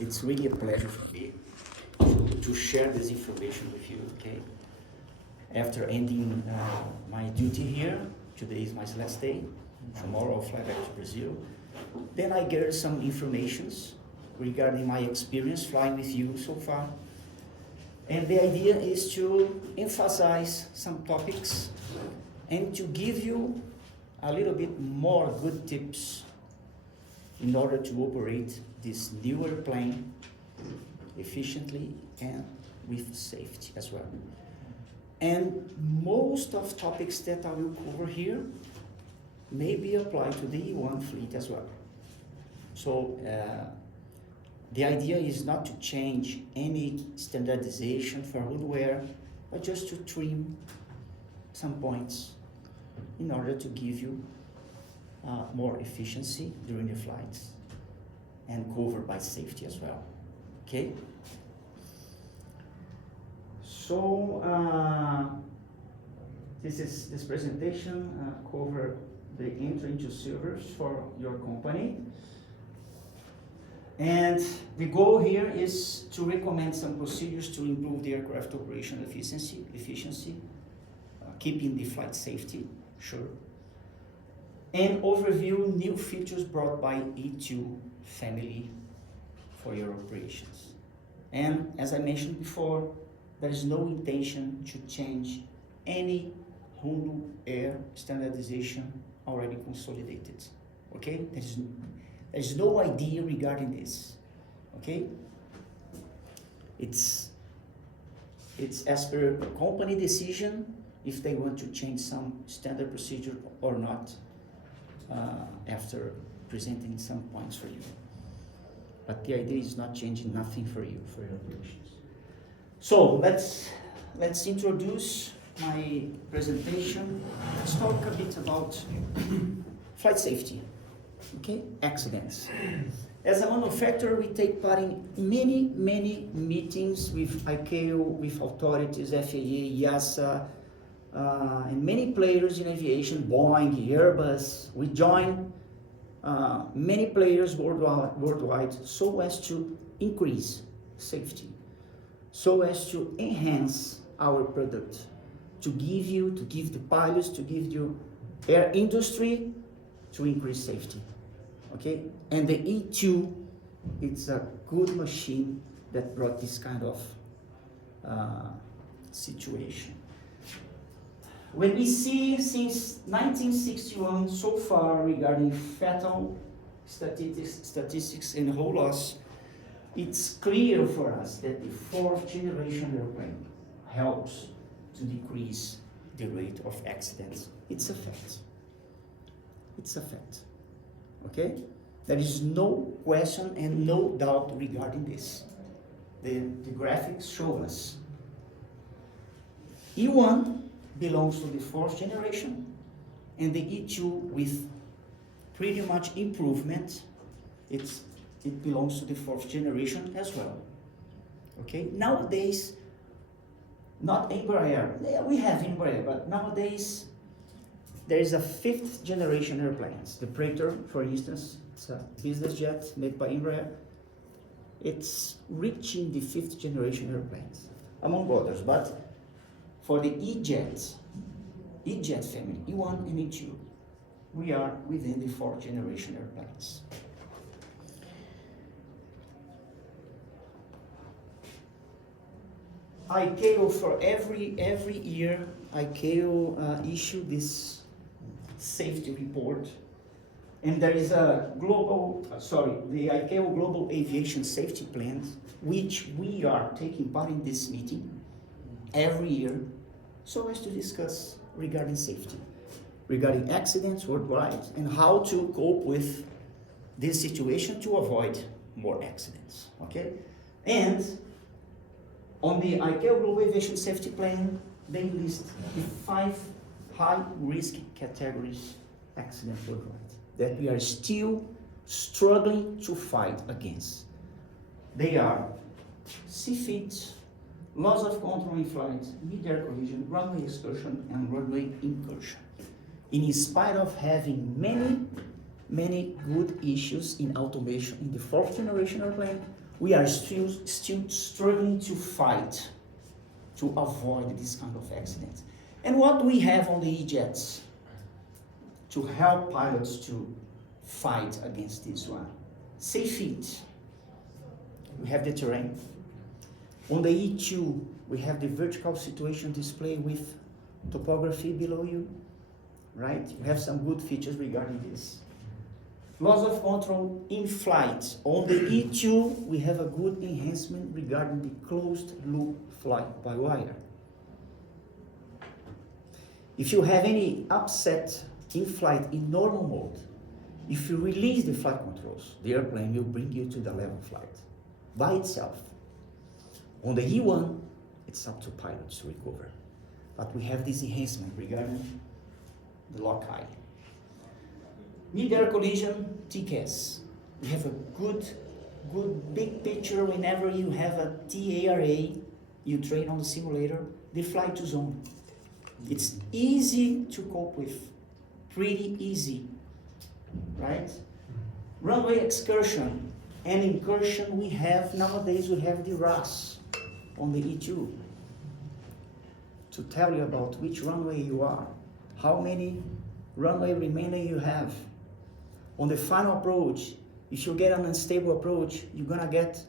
It's really a pleasure for me to share this information with you, okay? After ending my duty here, today is my last day, tomorrow I'll fly back to Brazil. Then I gathered some informations regarding my experience flying with you so far. And the idea is to emphasize some topics and to give you a little bit more good tips in order to operate this newer plane efficiently and with safety as well. And most of topics that I will cover here may be applied to the E1 fleet as well. So the idea is not to change any standardization for hoodwear, but just to trim some points in order to give you more efficiency during the flights and covered by safety as well. Okay? So this presentation cover the entry into servers for your company. And the goal here is to recommend some procedures to improve the aircraft operation efficiency, keeping the flight safety, sure. And overview new features brought by E2 family for your operations. And as I mentioned before, there is no intention to change any Honda Air standardization already consolidated. Okay? There's no idea regarding this. Okay? It's as per company decision if they want to change some standard procedure or not after presenting some points for you. But the idea is not changing nothing for you, for your operations. So let's introduce my presentation. Let's talk a bit about flight safety, okay? Accidents. As a manufacturer, we take part in many meetings with ICAO, with authorities, FAA, EASA, and many players in aviation, Boeing, Airbus. We join many players worldwide so as to increase safety, so as to enhance our product, to give the pilots, to give you air industry, to increase safety, okay? And the E2, it's a good machine that brought this kind of situation. When we see since 1961 so far regarding fatal statistics and whole loss, it's clear for us that the fourth generation airplane helps to decrease the rate of accidents. It's a fact. It's a fact. Okay? There is no question and no doubt regarding this. The graphics show us. E1 belongs to the fourth generation, and the E2 with pretty much improvement, it belongs to the fourth generation as well. Okay? Nowadays, not Embraer. Yeah, we have Embraer, but nowadays there is a fifth generation airplanes. The Praetor, for instance, it's a business jet made by Embraer. It's reaching the fifth generation airplanes, among others. But for the E-Jet family, E1 and E2, we are within the fourth generation airplanes. ICAO, for every year, ICAO issue this safety report, and there is a the ICAO Global Aviation Safety Plan, which we are taking part in this meeting every year, so as to discuss regarding safety, regarding accidents worldwide, and how to cope with this situation to avoid more accidents, okay? And on the ICAO Global Aviation Safety Plan, they list the 5 high-risk categories accidents worldwide that we are still struggling to fight against. They are CFIT, loss of control in flight, mid-air collision, runway excursion, and runway incursion. In spite of having many good issues in automation in the fourth generation airplane, we are still struggling to fight to avoid this kind of accidents. And what we have on the E-jets to help pilots to fight against this one? Safe feet. We have the terrain. On the E2, we have the vertical situation display with topography below you, right? We have some good features regarding this. Loss of control in flight. On the E2, we have a good enhancement regarding the closed loop flight by wire. If you have any upset in flight in normal mode, if you release the flight controls, the airplane will bring you to the level flight by itself. On the E1, it's up to pilots to recover. But we have this enhancement regarding the lock eye. Mid-air collision, TCAS. We have a good big picture whenever you have a TARA, you train on the simulator, the flight to zone. It's easy to cope with, pretty easy, right? Runway excursion and incursion, we have, nowadays we have the RAS on the E2 to tell you about which runway you are, how many runway remaining you have. On the final approach, if you get an unstable approach, you're gonna get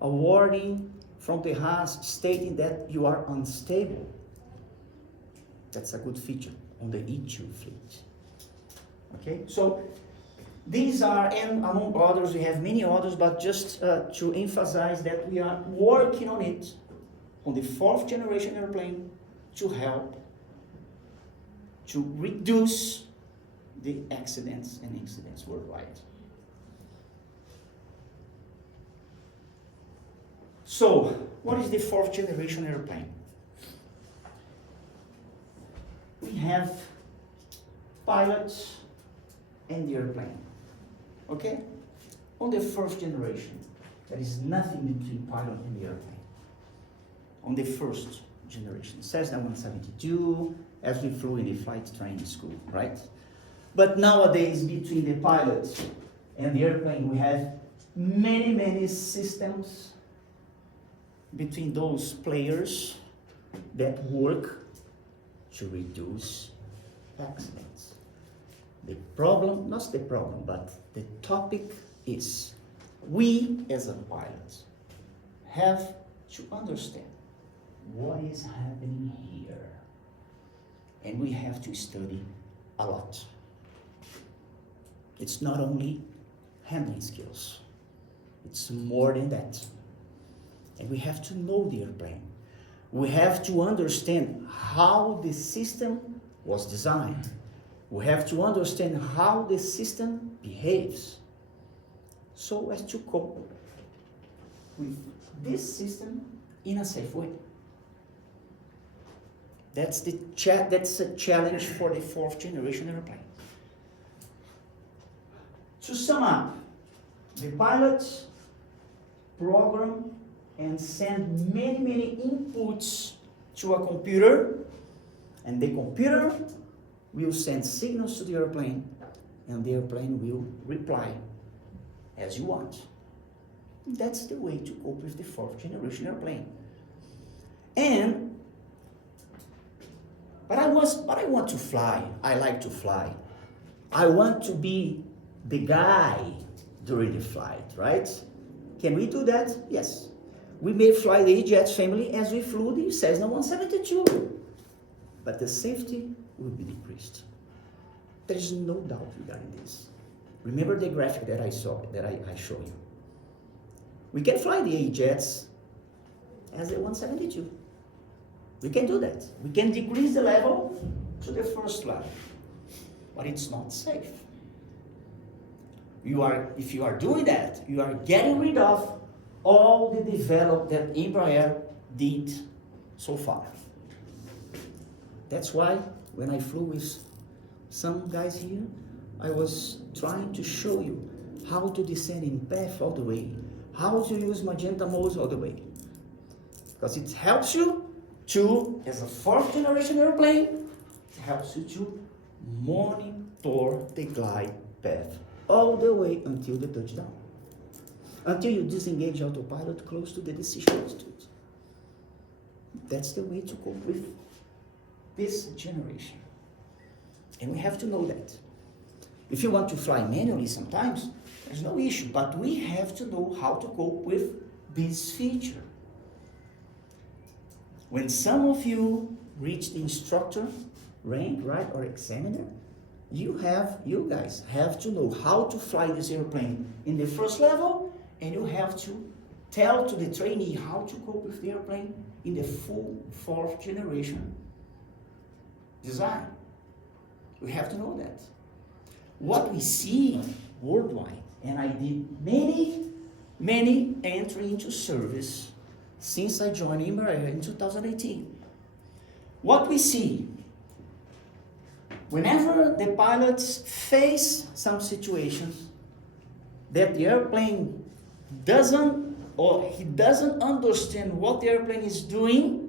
a warning from the HAAS stating that you are unstable. That's a good feature on the E2 fleet. Okay, so these are, and among others, we have many others, but just to emphasize that we are working on it, on the 4th generation airplane, to help to reduce the accidents and incidents worldwide. So, what is the 4th generation airplane? We have pilots and the airplane. Okay? On the 1st generation, there is nothing between pilot and the airplane. On the 1st generation, Cessna 172, as we flew in the flight training school, right? But nowadays, between the pilot and the airplane, we have many systems between those players that work to reduce accidents. The problem, not the problem, but the topic is we as a pilot have to understand what is happening here. And we have to study a lot. It's not only handling skills, it's more than that. And we have to know the airplane. We have to understand how the system was designed. We have to understand how the system behaves so as to cope with this system in a safe way. That's a challenge for the 4th generation airplane. To sum up, the pilots program and send many inputs to a computer, and the computer will send signals to the airplane, and the airplane will reply as you want. That's the way to cope with the 4th generation airplane. But I want to fly. I like to fly. I want to be the guy during the flight, right? Can we do that? Yes. We may fly the E-Jet family as we flew the Cessna 172. But the safety will be decreased. There is no doubt regarding this. Remember the graphic that I showed you. We can fly the E-Jets as the 172. We can do that. We can decrease the level to the 1st level. But it's not safe. If you are doing that, you are getting rid of all the development that Embraer did so far. That's why when I flew with some guys here, I was trying to show you how to descend in path all the way, how to use magenta modes all the way. Because it helps you to, as a 4th generation airplane, it helps you to monitor the glide path all the way until the touchdown. until you disengage autopilot close to the decision altitude. That's the way to cope with this generation. And we have to know that. If you want to fly manually sometimes, there's no issue, but we have to know how to cope with this feature. When some of you reach the instructor rank, right, or examiner, you guys have to know how to fly this airplane in the first level, and you have to tell to the trainee how to cope with the airplane in the full 4th generation design. We have to know that. What we see worldwide, and I did many entry into service since I joined Embraer in 2018. What we see, whenever the pilots face some situations that the airplane doesn't understand what the airplane is doing,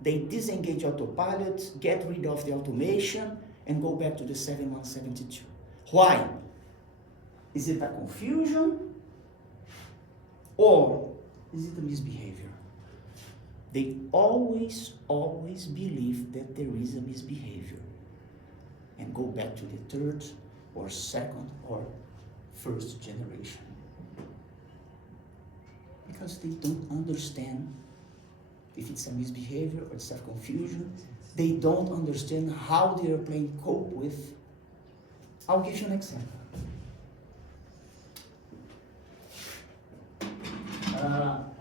they disengage autopilot, get rid of the automation, and go back to the 7172. Why? Is it a confusion or is it a misbehavior? They always believe that there is a misbehavior and go back to the 3rd or 2nd or 1st generation. Because they don't understand if it's a misbehavior or it's a confusion. They don't understand how the airplane cope with. I'll give you an example.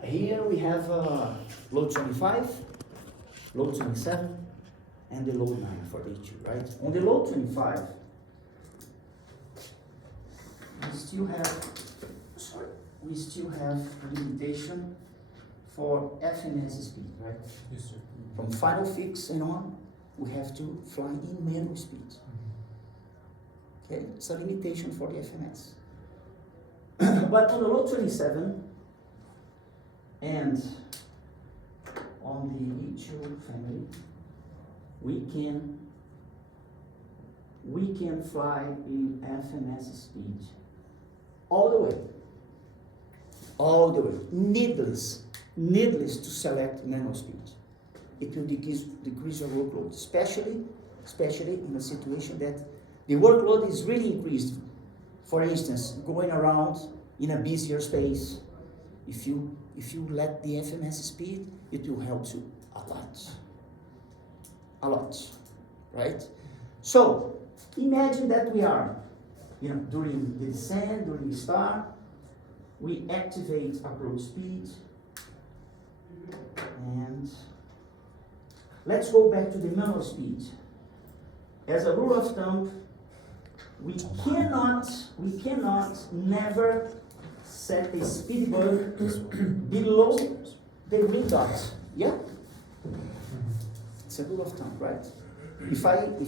Here we have load 25, load 27, and the load 9 for the E2, right? On the load 25, we still have limitation for FMS speed, right? Yes, sir. From final fix and on, we have to fly in manual speed. Okay, it's a limitation for the FMS. But on the load 27 and on the E2 family, we can fly in FMS speed all the way, needless to select manual speed. It will decrease your workload, especially in a situation that the workload is really increased. For instance, going around in a busier space, if you let the FMS speed, it will help you a lot, right? So imagine that we are, during the descent, during the start, we activate approach speed, and let's go back to the manual speed. As a rule of thumb, we cannot never set the speed bug below the green dot. Yeah? It's a rule of thumb, right? If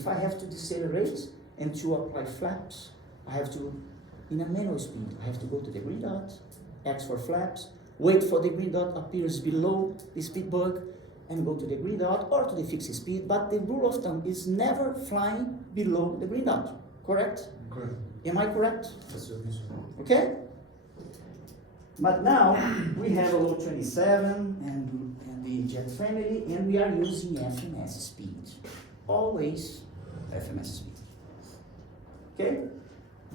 I have to decelerate and to apply flaps, I have to, in a manual speed, I have to go to the green dot, X for flaps, wait for the green dot appears below the speed bug, and go to the green dot or to the fixed speed, but the rule of thumb is never flying below the green dot, correct? Correct. Am I correct? Yes, sir. Yes, sir. Okay? But now we have a load 27 and the jet family, and we are using FMS speed. Always FMS speed. Okay?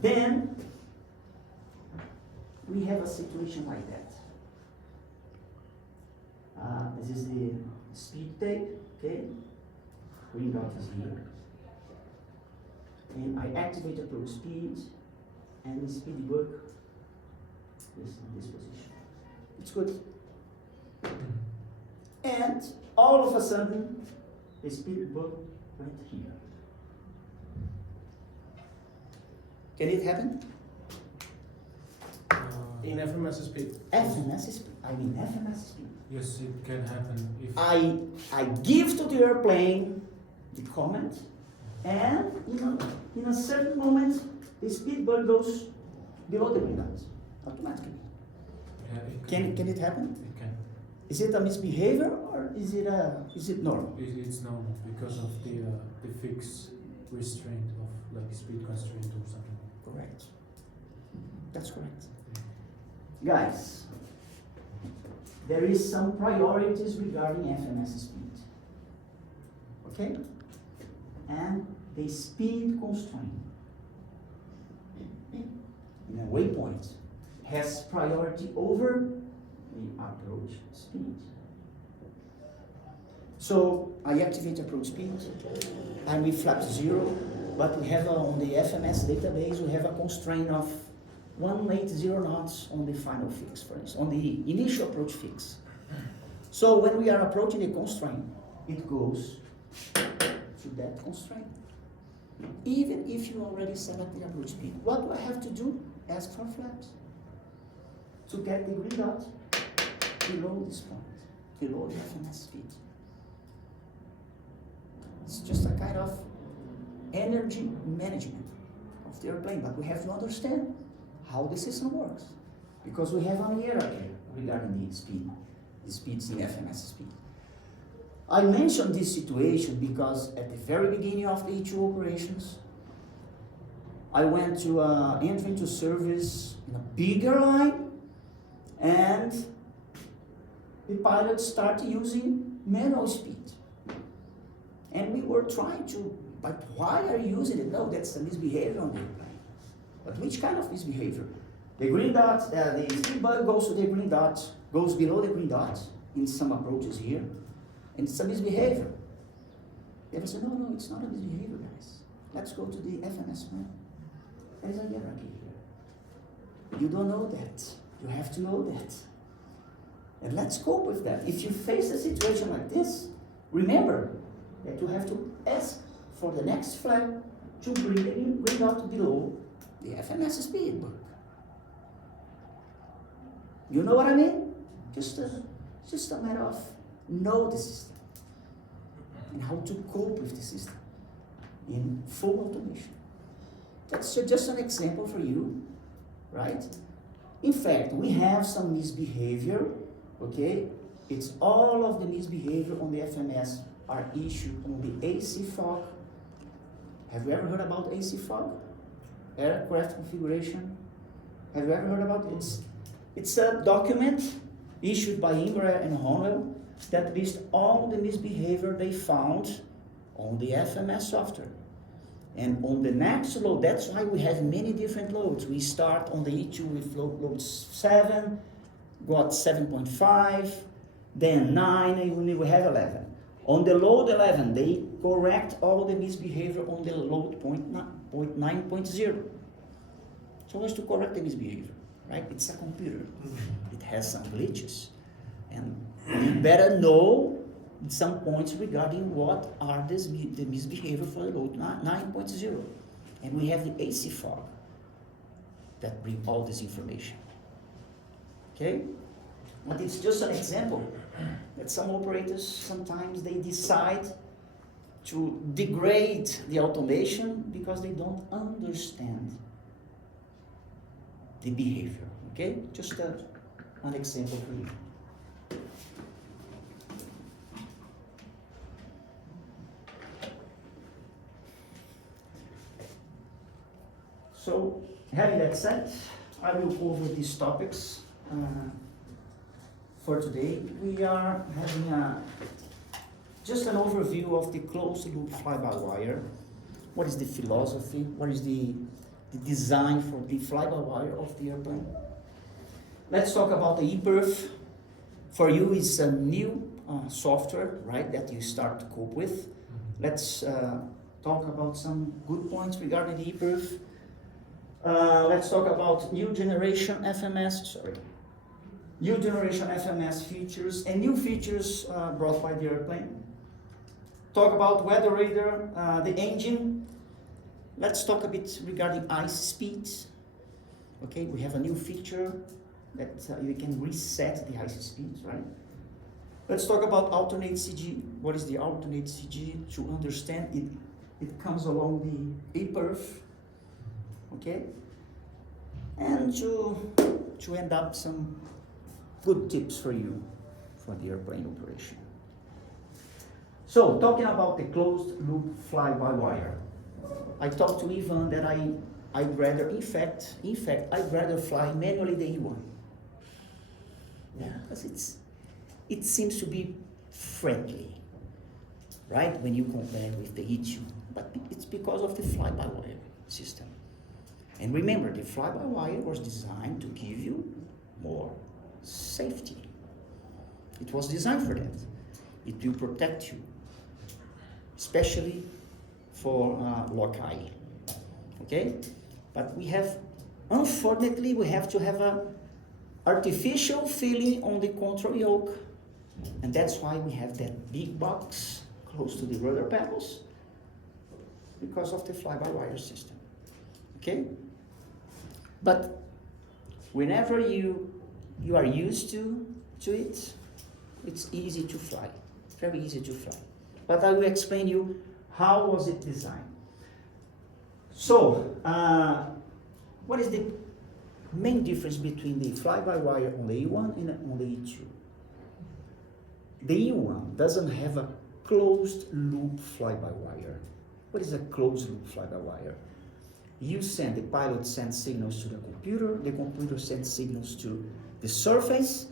Then we have a situation like that. This is the speed tape, okay? Green dot is here. And I activate approach speed, and the speed bug is in this position. It's good. And all of a sudden, the speed bug went here. Can it happen? In FMS speed. FMS speed. I mean FMS speed. Yes, it can happen if I give to the airplane the command, and in a certain moment, the speed bug goes below the green dot automatically. yeah, Can it happen? It can. Is it a misbehavior or is it normal? It's normal because of the fixed restraint of like speed constraint or something. Correct. That's correct. guys, there is some priorities regarding FMS speed. Okay? And the speed constraint in a waypoint has priority over the approach speed. So I activate approach speed, I'm with flap 0, but we have on the FMS database, we have a constraint of 180 knots on the final fix, for instance, on the initial approach fix. So when we are approaching the constraint, it goes to that constraint. Even if you already select the approach speed, what do I have to do? Ask for flaps to get the green dot below this point, below the FMS speed. It's just a kind of energy management of the airplane, but we have to understand how the system works, because we have a hierarchy regarding the speeds in FMS speed. I mentioned this situation because at the very beginning of the E2 operations, I went to enter into service in a bigger line, and the pilots started using manual speed. And we were trying to, but why are you using it? No, that's a misbehavior on the airplane. But which kind of misbehavior? The green dot, the speed bug goes to the green dot, goes below the green dot in some approaches here, and it's a misbehavior. They said, no, it's not a misbehavior, guys. Let's go to the FMS map. There is a hierarchy here. You don't know that. You have to know that. And let's cope with that. If you face a situation like this, remember that you have to ask for the next flag to bring dot below the FMS speed bug. You know what I mean? Just a matter of know the system and how to cope with the system in full automation. That's just an example for you, right? In fact, we have some misbehavior, okay? It's all of the misbehavior on the FMS are issued on the AC fog. Have you ever heard about AC fog? Aircraft configuration. Have you ever heard about it? It's a document issued by Embraer and Honeywell that lists all the misbehavior they found on the FMS software. And on the next load, that's why we have many different loads. We start on the E2 with load 7, got 7.5, then 9, and we have 11. On the load 11, they correct all the misbehavior on the load point 9.0. So as to correct the misbehavior, right? It's a computer. It has some glitches. And you better know some points regarding what are the misbehavior for the load 9.0. And we have the AC fog that bring all this information. Okay? But it's just an example that some operators sometimes they decide to degrade the automation because they don't understand the behavior. Okay? Just an example for you. So, having that said, I will go over these topics for today. We are having just an overview of the closed loop fly-by-wire. What is the philosophy? What is the design for the fly-by-wire of the airplane? Let's talk about the ePerf. For you, it's a new software, right, that you start to cope with. Let's talk about some good points regarding the ePerf. Let's talk about new generation FMS features and new features brought by the airplane. Talk about weather radar, the engine. Let's talk a bit regarding ice speeds. Okay, we have a new feature that you can reset the ice speeds, right? Let's talk about alternate CG. What is the alternate CG? To understand it comes along the ePerf. Okay, and to end up some good tips for you for the airplane operation. So, talking about the closed loop fly-by-wire, I talked to Ivan that I'd rather, in fact, I'd rather fly manually the E1. Yeah, because it seems to be friendly, right? When you compare with the E2, but it's because of the fly-by-wire system. And remember, the fly-by-wire was designed to give you more safety. It was designed for that. It will protect you, especially for loci. Okay? But unfortunately, we have to have a artificial filling on the control yoke, and that's why we have that big box close to the rudder pedals, because of the fly-by-wire system. Okay? But whenever you are used to it, it's easy to fly, very easy to fly. But I will explain you how was it designed. So, what is the main difference between the fly-by-wire on the E1 and on the E2? The E1 doesn't have a closed loop fly-by-wire. What is a closed loop fly-by-wire? The pilot sends signals to the computer sends signals to the surface,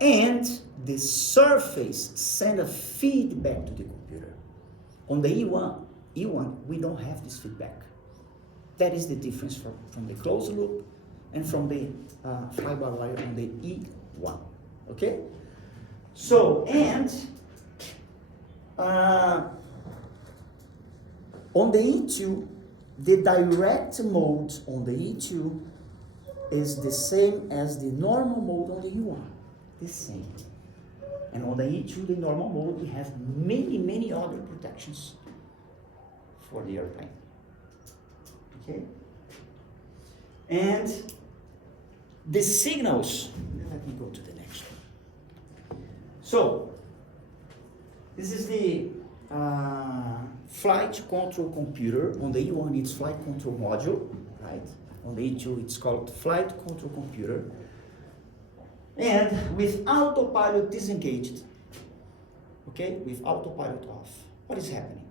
and the surface sends a feedback to the computer. On the E1, we don't have this feedback. That is the difference from the closed loop and from the fly-by-wire on the E1. Okay? So, and on the E2, the direct mode on the E2 is the same as the normal mode on the E1. The same. And on the E2, the normal mode, we have many, many other protections for the airplane. Okay? And the signals, let me go to the next one. So, this is the flight control computer. On the E1, it's flight control module, right? On the E2, it's called flight control computer. And with autopilot disengaged, okay, with autopilot off, what is happening?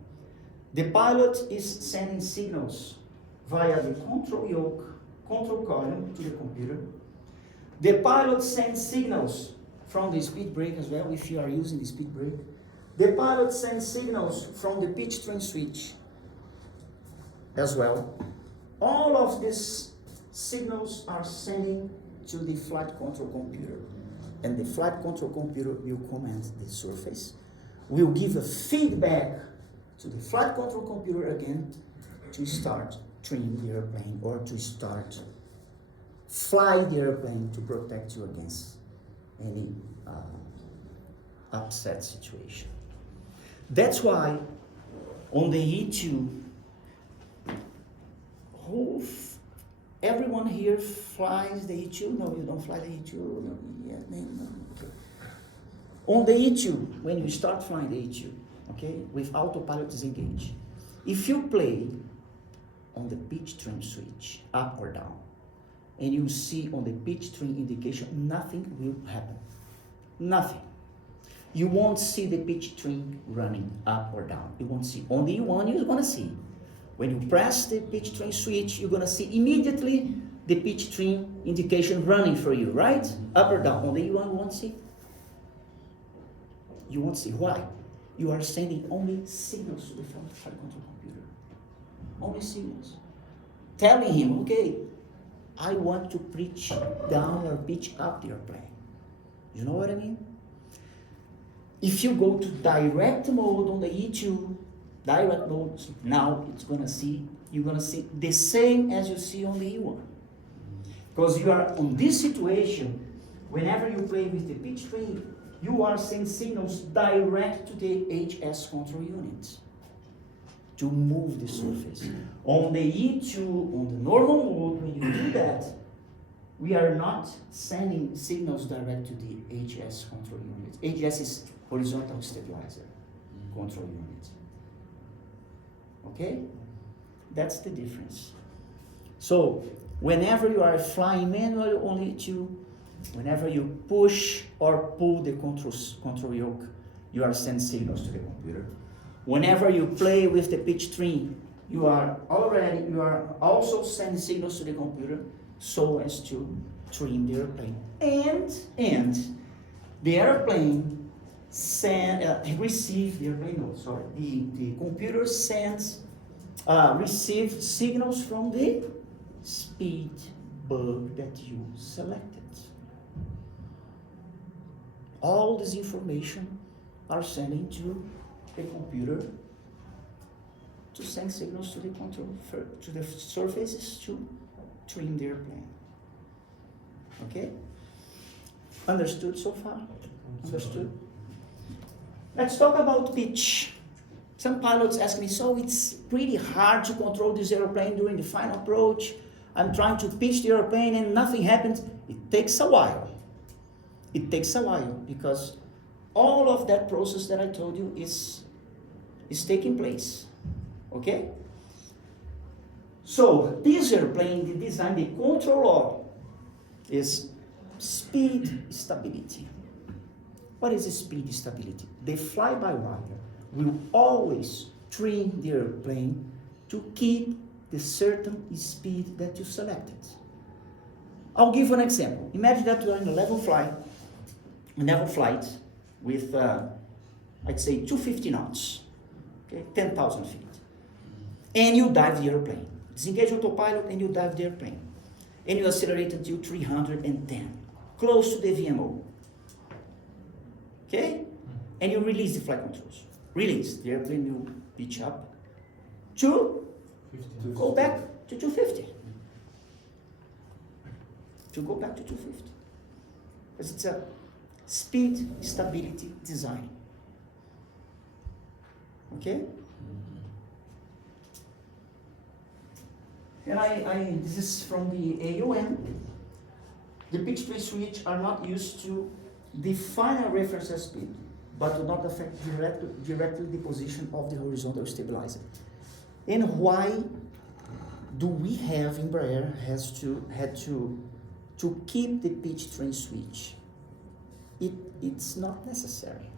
The pilot is sending signals via the control yoke, control column to the computer. The pilot sends signals from the speed brake as well, if you are using the speed brake. The pilot sends signals from the pitch train switch as well. All of these signals are sending to the flight control computer. And the flight control computer will command the surface, will give a feedback to the flight control computer again to start trimming the airplane or to start fly the airplane to protect you against any upset situation. That's why on the E2, everyone here flies the E2? No, you don't fly the E2? No, yeah, no. Okay. On the E2, when you start flying the E2, okay, with autopilot disengaged, if you play on the pitch trim switch, up or down, and you see on the pitch trim indication, nothing will happen. Nothing. You won't see the pitch trim running up or down. You won't see. On the E1, you're going to see. When you press the pitch trim switch, you're going to see immediately the pitch trim indication running for you, right? Up or down. On the E1, you won't see. You won't see. Why? You are sending only signals to the flight control computer. Only signals. Telling him, okay, I want to pitch down or pitch up the airplane. You know what I mean? If you go to direct mode on the E2, direct mode, now you're gonna see the same as you see on the E1. Because you are on this situation, whenever you play with the pitch trim, you are sending signals direct to the HS control unit to move the surface. On the E2, on the normal mode, when you do that, we are not sending signals direct to the HS control unit. HS is horizontal stabilizer control unit. Okay? That's the difference. So, whenever you are flying manually on E2, whenever you push or pull the control yoke, you are sending signals to the computer. Whenever you play with the pitch trim, you are also sending signals to the computer so as to trim the airplane. And The airplane receive the airplane. No, sorry. The computer receives signals from the speed bug that you selected. All this information are sending to the computer to send signals to the control to the surfaces to trim the airplane. Okay? Understood so far? Understood? Let's talk about pitch. Some pilots ask me, so it's pretty hard to control this airplane during the final approach. I'm trying to pitch the airplane and nothing happens. It takes a while. It takes a while because all of that process that I told you is taking place. Okay? So this airplane, the design, the controller is speed stability. What is speed stability? The fly-by-wire will always trim the airplane to keep the certain speed that you selected. I'll give you an example. Imagine that you are in a level flight with, I'd say 250 knots, okay, 10,000 feet. And you dive the airplane. Disengage autopilot and you dive the airplane. And you accelerate until 310, close to the VMO. Okay? And you release the flight controls. Release. The airplane will pitch up to go back to 250. To go back to 250. Because it's a speed stability design. Okay? And this is from the AOM. The pitch tree switch are not used to define a reference speed, but do not affect directly the position of the horizontal stabilizer. And why do we have Embraer had to keep the pitch train switch? It's not necessary.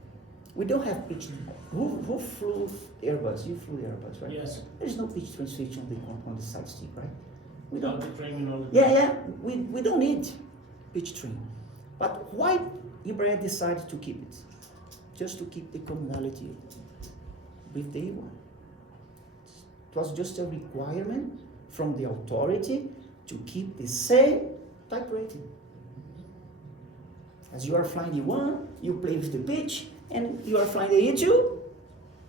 We don't have pitch. Who flew Airbus? You flew Airbus, right? Yes. There's no pitch train switch on the side stick, right? We don't. The criminal. Yeah. We don't need pitch train. But why Embraer decided to keep it? Just to keep the commonality with the E1. It was just a requirement from the authority to keep the same type rating. As you are flying E1, you play with the pitch, and you are flying the E2,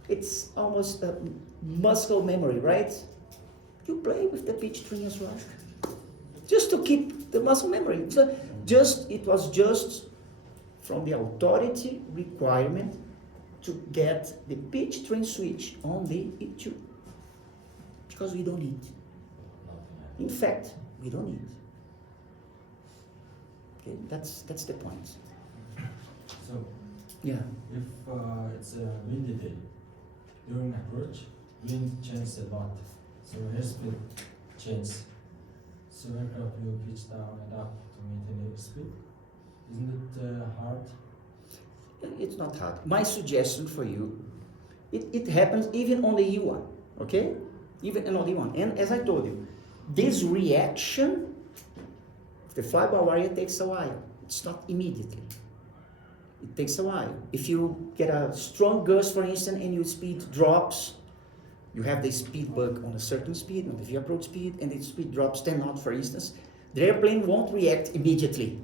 it's almost a muscle memory, right? You play with the pitch tree as well. Just to keep the muscle memory. So it was just from the authority requirement to get the pitch train switch on the E2. Because we don't need. In fact, we don't need. Okay, that's the point. So, Yeah. if it's a windy day, during approach, wind changes a lot. So airspeed changes. So aircraft will pitch down and up to maintain airspeed. Isn't it hard? It's not hard. My suggestion for you, it happens even on the E1, okay? Even on the E1. And as I told you, this reaction, the fly-by-wire takes a while. It's not immediately. It takes a while. If you get a strong gust, for instance, and your speed drops, you have the speed bug on a certain speed, on the V-approach speed, and the speed drops 10 knots, for instance, the airplane won't react immediately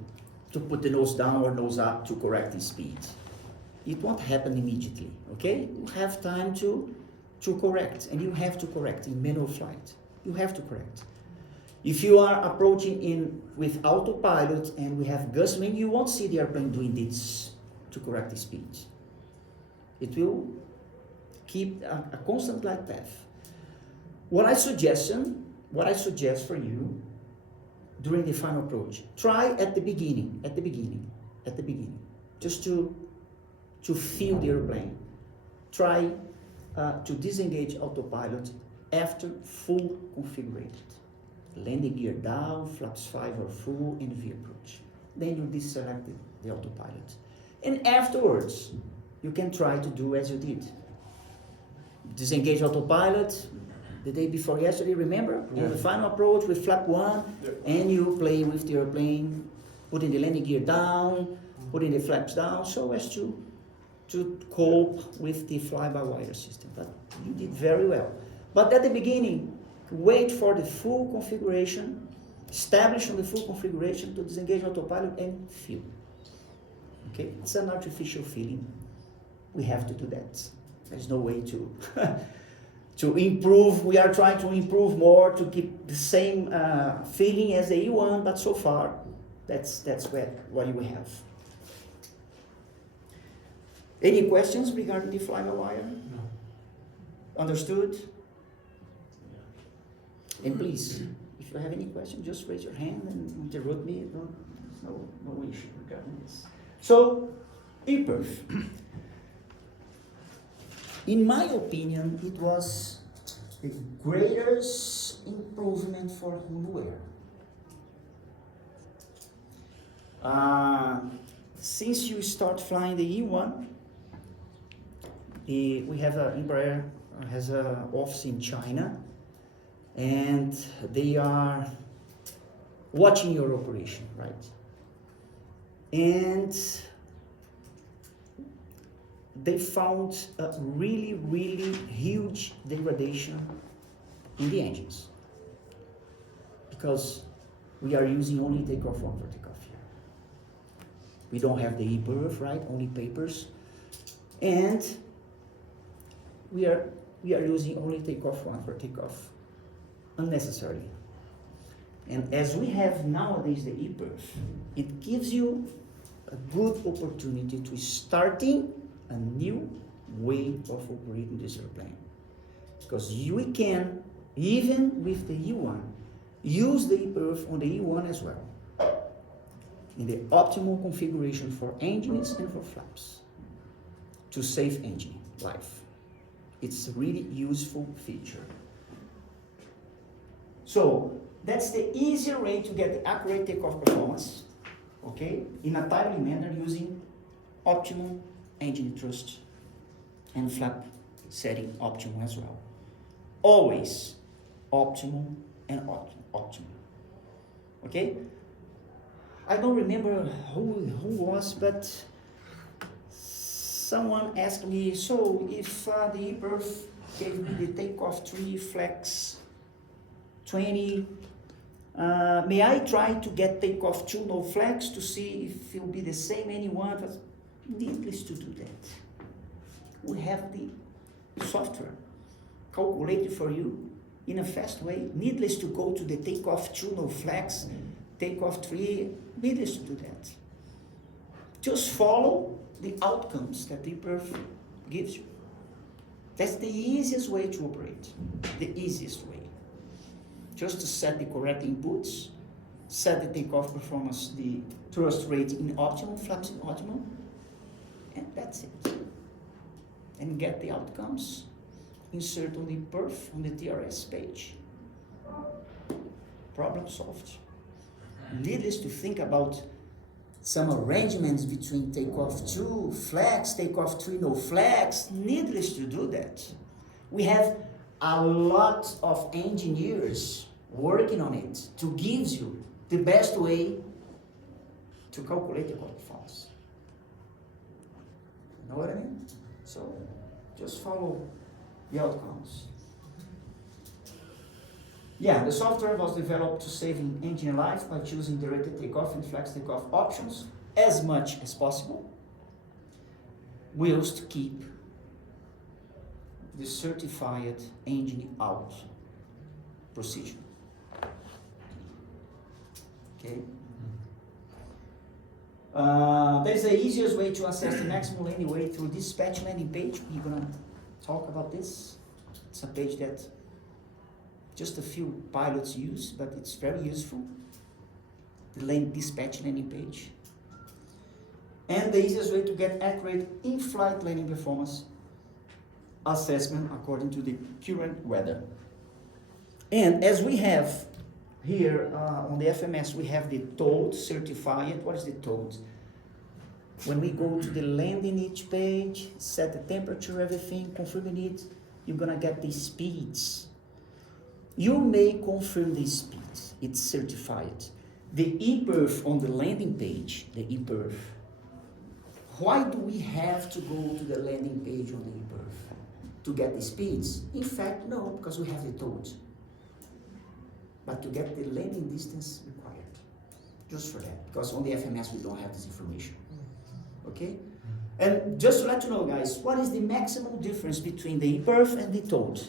to put the nose down or nose up to correct the speed. It won't happen immediately, okay? You have time to correct, and you have to correct in manual flight. You have to correct. If you are approaching with autopilot and we have gust wind, you won't see the airplane doing this to correct the speed. It will keep a constant glide path. What I suggest for you during the final approach, try at the beginning, just to feel the airplane. Try to disengage autopilot after full configured. Landing gear down, flaps 5 are full, and V-approach. Then you deselect the autopilot. And afterwards, you can try to do as you did. Disengage autopilot the day before yesterday, remember? Yeah. On the final approach with flap 1, Yeah. and you play with the airplane, putting the landing gear down, putting the flaps down so as to cope with the fly-by-wire system. But you did very well. But at the beginning, wait for the full configuration, establish on the full configuration to disengage autopilot and feel. Okay, it's an artificial feeling. We have to do that. There's no way to to improve. We are trying to improve more to keep the same feeling as the E1, but so far, that's what we have. Any questions regarding the fly-by-wire? No. Understood? And please, if you have any question, just raise your hand and interrupt me. No issue regarding this. So, ePerf. In my opinion, it was the greatest improvement for Honeywell. Since you start flying the E1, we have Embraer has an office in China, and they are watching your operation, right? And they found a really, really huge degradation in the engines because we are using only takeoff on vertical here. We don't have the ePerf, right? Only papers, and we are using only takeoff one for takeoff unnecessarily. And as we have nowadays the ePerf, it gives you a good opportunity to starting a new way of operating this airplane. Because we can, even with the E1, use the ePerf on the E1 as well, in the optimal configuration for engines and for flaps, to save engine life. It's a really useful feature. So that's the easier way to get the accurate takeoff performance, okay, in a timely manner using optimal engine thrust and flap setting optimal as well. Always optimal and optimal. Okay? I don't remember who was, but someone asked me, so if the ePerf gave me the takeoff 3 flex 20, may I try to get takeoff 2 no flex to see if it will be the same anyone? But needless to do that. We have the software calculated for you in a fast way. Needless to go to the takeoff 2 no flex, takeoff 3, needless to do that. Just follow the outcomes that the ePerf gives you. That's the easiest way to operate. The easiest way. Just to set the correct inputs, set the takeoff performance, the thrust rate in optimal, flaps in optimal, and that's it. And get the outcomes, insert on the perf on the TRS page. Problem solved. Needless to think about some arrangements between takeoff 2, flex, takeoff 3, no flex. Needless to do that. We have a lot of engineers working on it to give you the best way to calculate the performance. You know what I mean? So just follow the outcomes. Yeah, the software was developed to save engine life by choosing directed takeoff and flex takeoff options as much as possible, whilst keep the certified engine out procedure. Okay. There's the easiest way to assess the maximum landing weight through dispatch landing page. We're gonna talk about this. It's a page that just a few pilots use, but it's very useful. The dispatch landing page. And the easiest way to get accurate in-flight landing performance assessment according to the current weather. And as we have here on the FMS, we have the TOLD certified. What is the TOLD? When we go to the landing each page, set the temperature, everything, confirming it, you're gonna get the speeds. You may confirm the speeds, it's certified. The ePerf on the landing page, the ePerf, why do we have to go to the landing page on the ePerf? To get the speeds? In fact, no, because we have the toads. But to get the landing distance required. Just for that, because on the FMS we don't have this information. Okay? And just to let you know, guys, what is the maximum difference between the ePerf and the toad?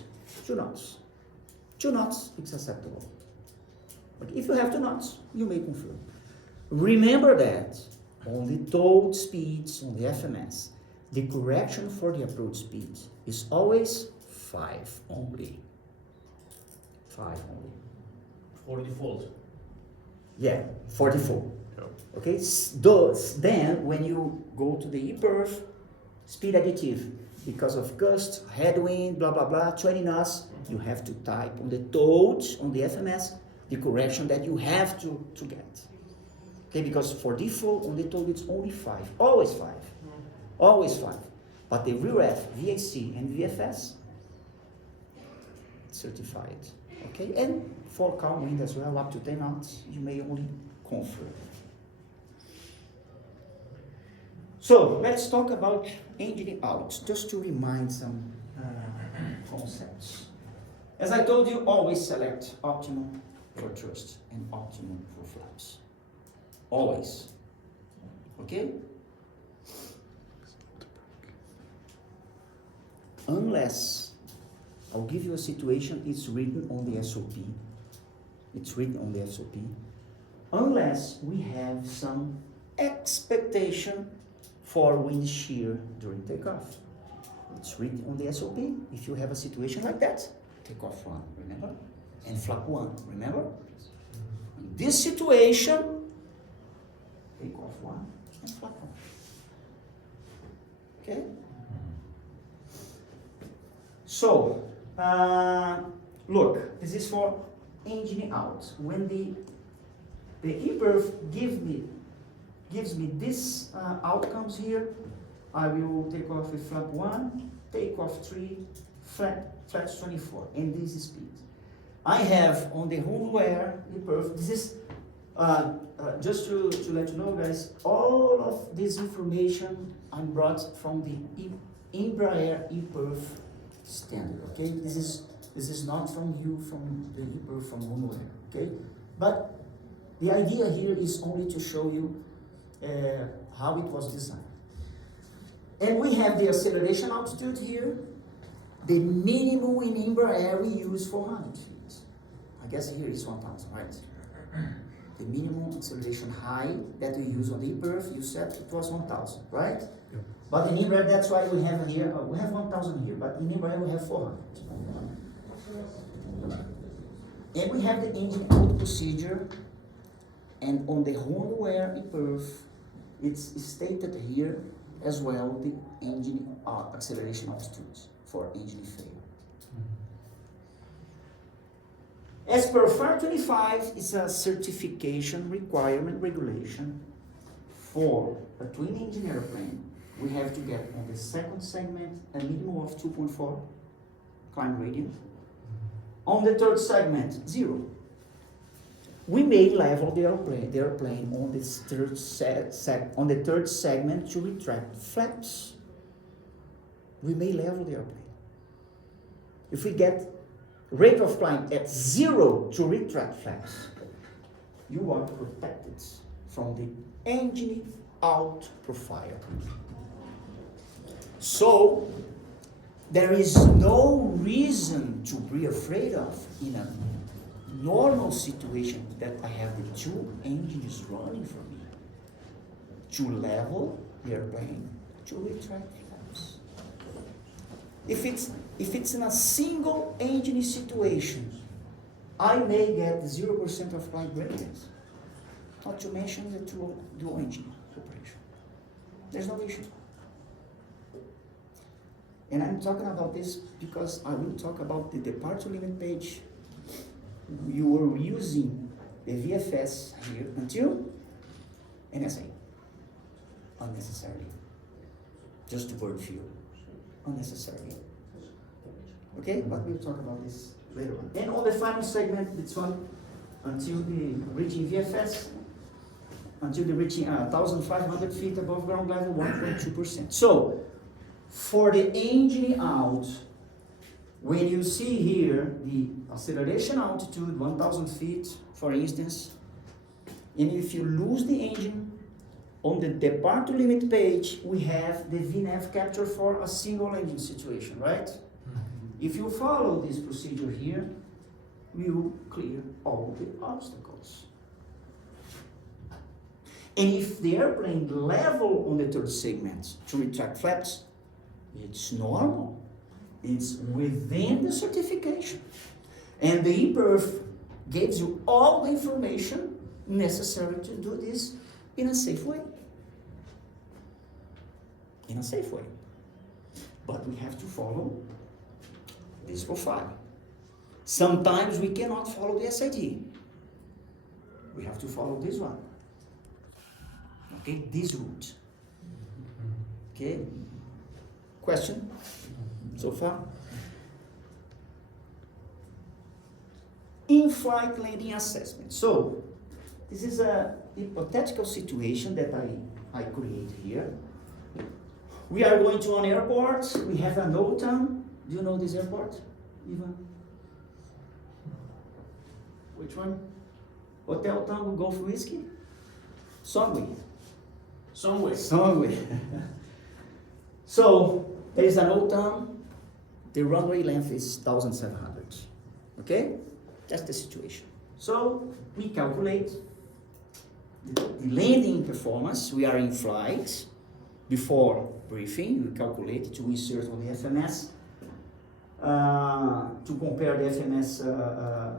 2 knots. 2 knots, it's acceptable. But if you have 2 knots, you may confirm. Remember that on the toad speeds on the FMS, the correction for the approach speed is always 5 only. 5 only. For default. Yeah, 44. Yeah. Okay, then when you go to the ePerf, speed additive, because of gust, headwind, blah, blah, blah, 20 knots, you have to type on the toad, on the FMS, the correction that you have to get. Okay, because for default, on the toad, it's only 5, always 5, always 5. But the REF, VAC, and VFS, certified. Okay, and for calm wind as well, up to 10 knots, you may only confirm. So let's talk about engine out, just to remind some concepts. As I told you, always select optimum for thrust and optimum for flaps. Always. Okay? Unless, I'll give you a situation, it's written on the SOP. It's written on the SOP. Unless we have some expectation for wind shear during takeoff. It's written on the SOP. If you have a situation like that, takeoff 1, remember? And flap 1, remember? In this situation, takeoff 1 and flap 1. Okay? So, look, this is for engine out. When the ePerf gives me this outcomes here, I will take off with flap 1, take off 3, flaps 24, and this is speed. I have on the whole air ePerf, this is, just to let you know, guys, all of this information I brought from the Embraer ePerf standard, okay? This is not from the ePerf from Honoair, okay? But the idea here is only to show you how it was designed. And we have the acceleration altitude here, the minimum in Embraer we use 400 feet. I guess here is 1,000, right? The minimum acceleration high that we use on the ePerf, you said it was 1,000, right? Yeah. But in Embraer, that's why we have here, we have 1,000 here, but in Embraer we have 400. And we have the engine out procedure, and on the Honoair ePerf, it's stated here as well the engine acceleration altitudes for engine failure. As per FAR 25, it's a certification requirement regulation for a twin engine airplane. We have to get on the second segment a minimum of 2.4 climb gradient. On the third segment, 0. We may level the airplane on this on the third segment to retract flaps. We may level the airplane. If we get rate of climb at 0 to retract flaps, you are protected from the engine out profile. So there is no reason to be afraid of in a normal situation that I have the 2 engines running for me to level the airplane to retract flaps. If it's in a single engine situation, I may get 0% of climb gradient. Not to mention the dual engine operation. There's no issue. And I'm talking about this because I will talk about the departure limit page. You were using the VFS here until NSA. Unnecessarily. Just to burn fuel. Unnecessarily. Okay, but we'll talk about this later on. And on the final segment, this one, until the reaching VFS, until the reaching 1,500 feet above ground level, 1.2%. So, for the engine out, when you see here the acceleration altitude, 1,000 feet, for instance, and if you lose the engine, on the departure limit page, we have the VNAV capture for a single engine situation, right? If you follow this procedure here, we will clear all the obstacles. And if the airplane level on the third segment to retract flaps, it's normal. It's within the certification. And the ePerf gives you all the information necessary to do this in a safe way. In a safe way. But we have to follow this profile. Sometimes we cannot follow the SID. We have to follow this one. Okay, this route. Okay, question so far? In-flight landing assessment. So, this is a hypothetical situation that I create here. We are going to an airport. We have an OTAN. Do you know this airport, Ivan? Which one? Hotel Tango Golf Whiskey? Songway. Somewhere. So, there is an OTAN. The runway length is 1,700. Okay? That's the situation. So, we calculate the landing performance. We are in flight. Before briefing, we calculate to insert on the FMS. To compare the FMS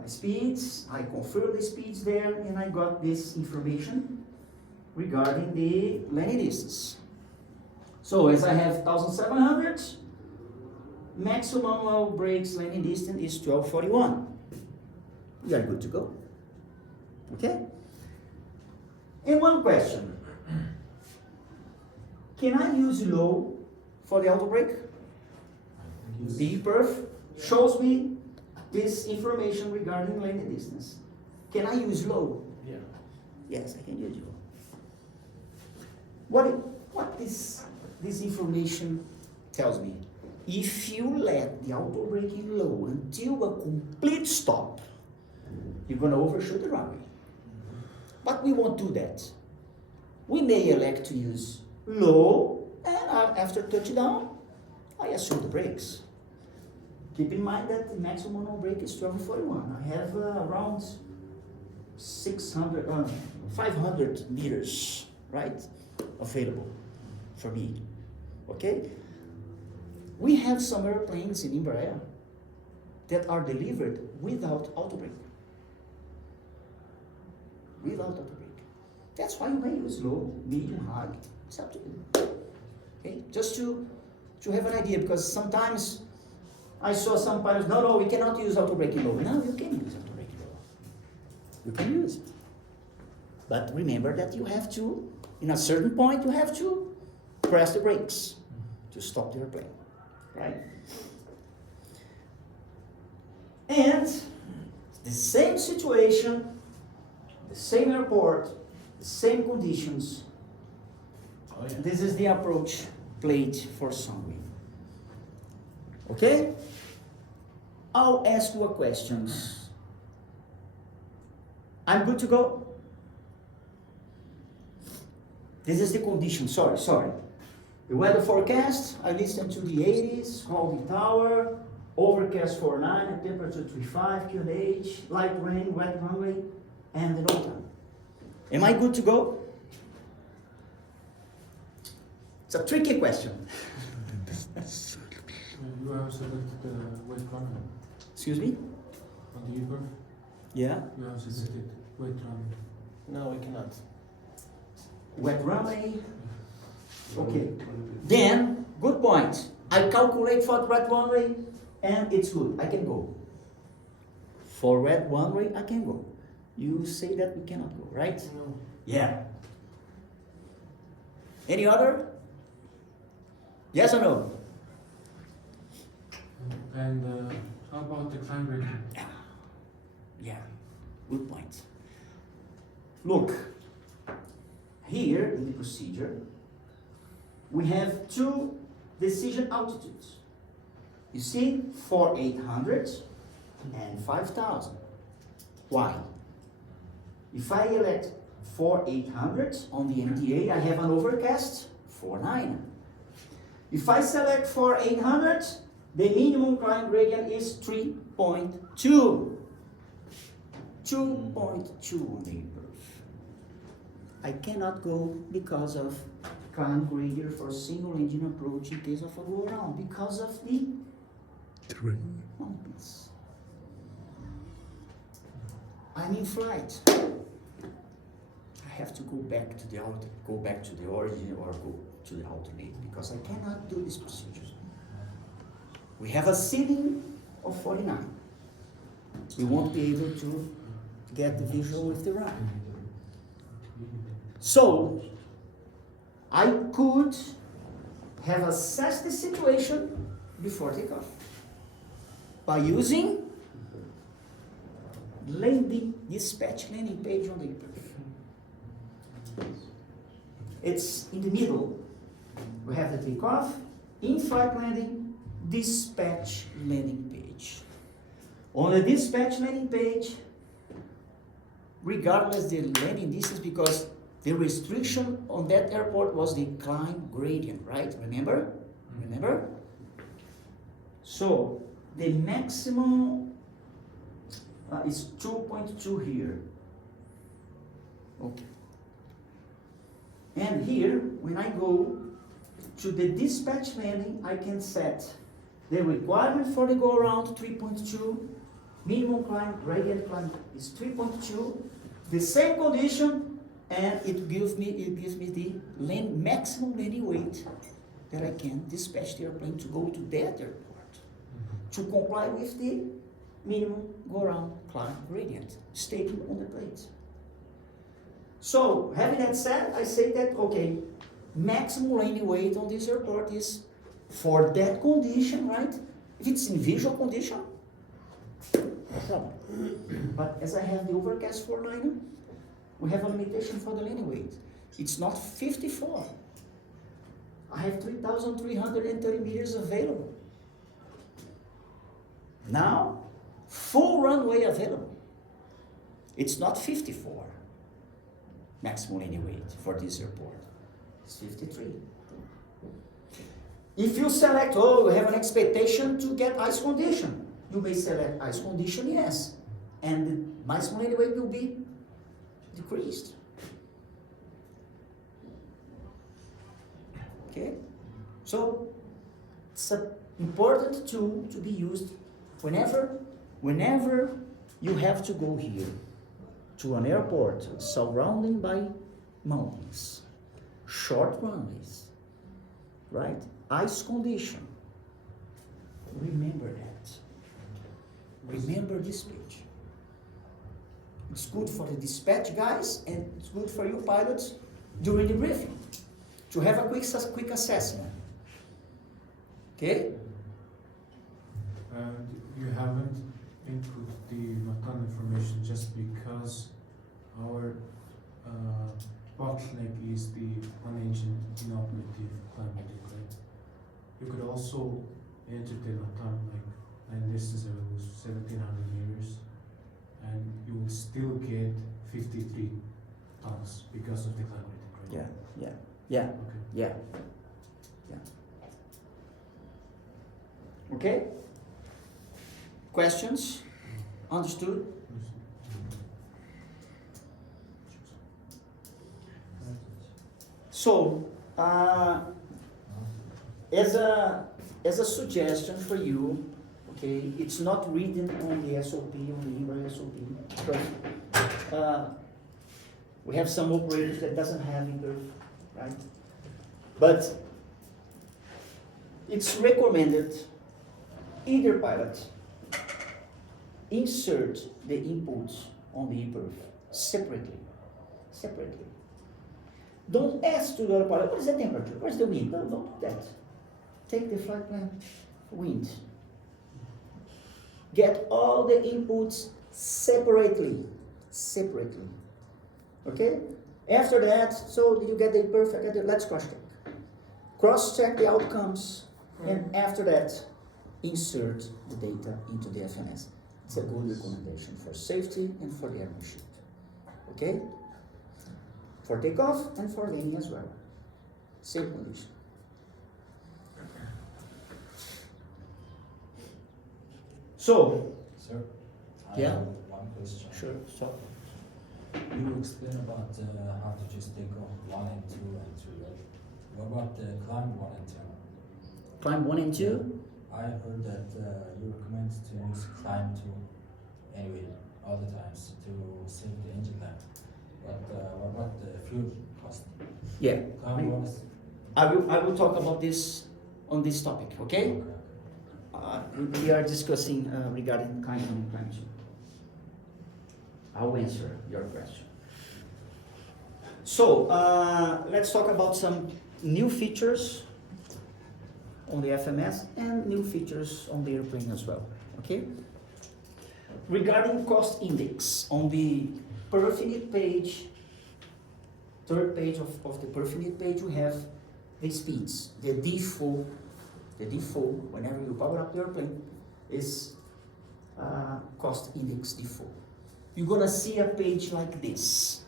speeds, I confirm the speeds there, and I got this information regarding the landing distance. So as I have 1,700, maximum brakes landing distance is 1241. We are good to go. Okay? And one question. Can I use low for the auto brake? The ePerf shows me this information regarding landing distance. Can I use low? Yeah. Yes, I can use low. What this information tells me? If you let the auto braking low until a complete stop, you're going to overshoot the runway. But we won't do that. We may elect to use low, and after touchdown, I assume the brakes. Keep in mind that the maximum on brake is 1241. I have around 500 meters, right, available for me. Okay? We have some airplanes in Embraer that are delivered without auto brake. Without auto brake. That's why you may use low, medium, high. It's up to you. Okay? Just to have an idea, because sometimes I saw some pilots, no, we cannot use auto braking low. No, you can use auto braking low. You can use it. But remember that you have to, in a certain point, you have to press the brakes to stop the airplane. Right? And the same situation, the same airport, the same conditions. Oh, yeah. This is the approach plate for Sunwing. Okay? I'll ask you a question. I'm good to go? This is the condition, sorry. The weather forecast, I listen to the 80s, cloudy tower, overcast 49, temperature 35, QNH, light rain, wet runway, and the no time. Am I good to go? It's a tricky question. You have selected the wet runway. Excuse me? On the ePerf, Yeah? you have selected wet runway. No, we cannot. Wet runway. Okay. Then, good point. I calculate for wet runway and it's good. I can go. For wet runway, I can go. You say that we cannot go, right? No. Yeah. Any other? Yes or no? And how about the climb rating? Yeah. Good point. Look, here in the procedure, we have two decision altitudes. You see, 4,800 and 5,000. Why? If I elect 4,800 on the MDA, I have an overcast 4,900. If I select 4,800, the minimum climb gradient is 3.2. 2.2 on the Earth. I cannot go because of climb gradient for single engine approach in case of a go around because of the mountains. I'm in flight. I have to go back to the origin or go to the alternate because I cannot do this procedure. We have a ceiling of 49. We won't be able to get the visual with the run. So, I could have assessed the situation before takeoff by using dispatch landing page on the Earth. It's in the middle. We have the takeoff, in-flight landing, dispatch landing page. On the dispatch landing page, regardless the landing distance, because the restriction on that airport was the climb gradient, right? Remember? Remember? So the maximum is 2.2 here. Okay. And here, when I go to the dispatch landing, I can set the requirement for the go around 3.2, minimum climb, gradient climb is 3.2, the same condition, and it gives me the maximum landing weight that I can dispatch the airplane to go to that airport to comply with the minimum go around climb gradient stated on the plate. So, having that said, I say that, okay, maximum landing weight on this airport is for that condition, right? If it's in visual condition, no problem. But as I have the overcast 4,900, we have a limitation for the landing weight. It's not 54. I have 3,330 meters available. Now, full runway available. It's not 54 maximum landing weight for this airport. It's 53. If you select, you have an expectation to get ice condition, you may select ice condition, yes, and the maximum landing weight will be decreased. Okay? So, it's an important tool to be used whenever you have to go here to an airport surrounded by mountains, short runways, right? Ice condition. Remember that. Remember this page. It's good for the dispatch guys and it's good for you pilots during the briefing to have a quick assessment. Okay? And you haven't input the Macan information just because our bottleneck is the unengine inoperative climatic, right? You could also enter the Macan and this is 1,700 meters, and you will still get 53 tons because of the climatic, right? Yeah. Okay. Yeah. Okay? Questions? Understood? So, as a suggestion for you, okay, it's not written on the SOP, on the Embraer SOP, because we have some operators that doesn't have Embraer, right? But it's recommended either pilot insert the inputs on the Embraer separately. Don't ask to the other pilot, what is the temperature? Where's the wind? No, don't do that. Take the flight plan wind. Get all the inputs separately. Okay? After that, so did you get the perfect? Let's cross-check. Cross-check the outcomes, and after that, insert the data into the FMS. It's a good recommendation for safety and for the airmanship. Okay? For takeoff and for landing as well. Safe condition. So, Sir, I Yeah. have one question. sure, so. You explained about how to just take off 1 and 2 and 3, right? What about the climb 1 and 2? Climb 1 and 2. I heard that you recommend to use climb 2 anyway, all the times to save the engine life. But what about the fuel cost? Yeah, Climb 1 is... I will talk about this on this topic, okay? Okay. We are discussing regarding climb 1 and climb 2. I'll answer your question. So, let's talk about some new features on the FMS and new features on the airplane as well, okay? Regarding cost index, on the Perfinite page, third page of the Perfinite page, we have the speeds. The default, whenever you power up the airplane, is cost index default. You're gonna see a page like this,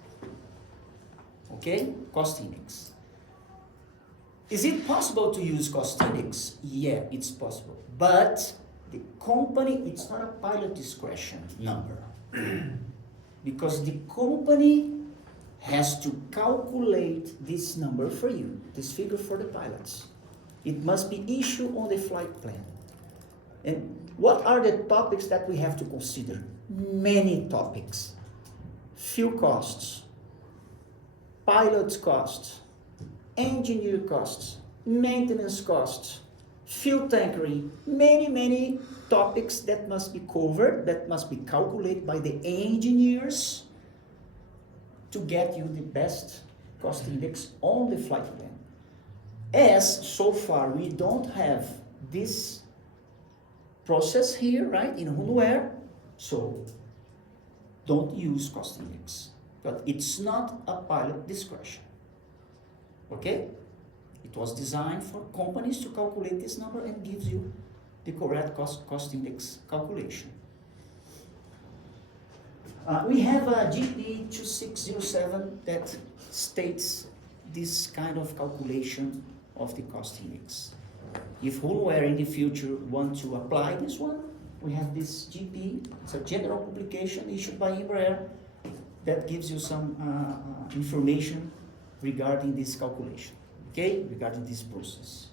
okay? Cost index. Is it possible to use cost index? Yeah, it's possible. But the company, it's not a pilot discretion number. Because the company has to calculate this number for you, this figure for the pilots. It must be issued on the flight plan. And what are the topics that we have to consider? Many topics. Fuel costs, pilot's costs, engineer costs, maintenance costs, fuel tankering, many topics that must be covered, that must be calculated by the engineers to get you the best cost index on the flight plan. As so far we don't have this process here, right, in Honeywell, so don't use cost index. But it's not a pilot discretion. Okay? It was designed for companies to calculate this number and gives you the correct cost index calculation. We have a GP 2607 that states this kind of calculation of the cost index. If Honeywell in the future want to apply this one, we have this GP, it's a general publication issued by Embraer that gives you some information regarding this calculation, okay, regarding this process.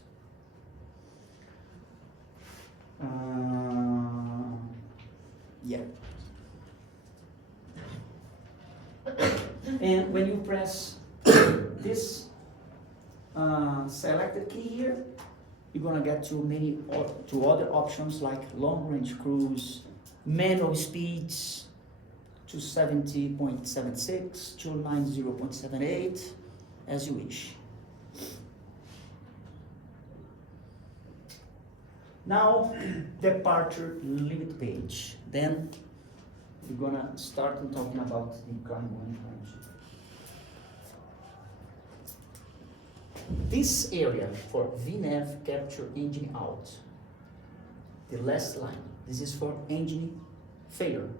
Yeah. And when you press this selected key here, you're gonna get to other options like long range cruise, manual speeds, 270.76, 290.78, as you wish. Now, departure limit page. Then we're gonna start talking about the climb 1 and climb 2. This area for VNAV capture engine out, the last line, this is for engine failure.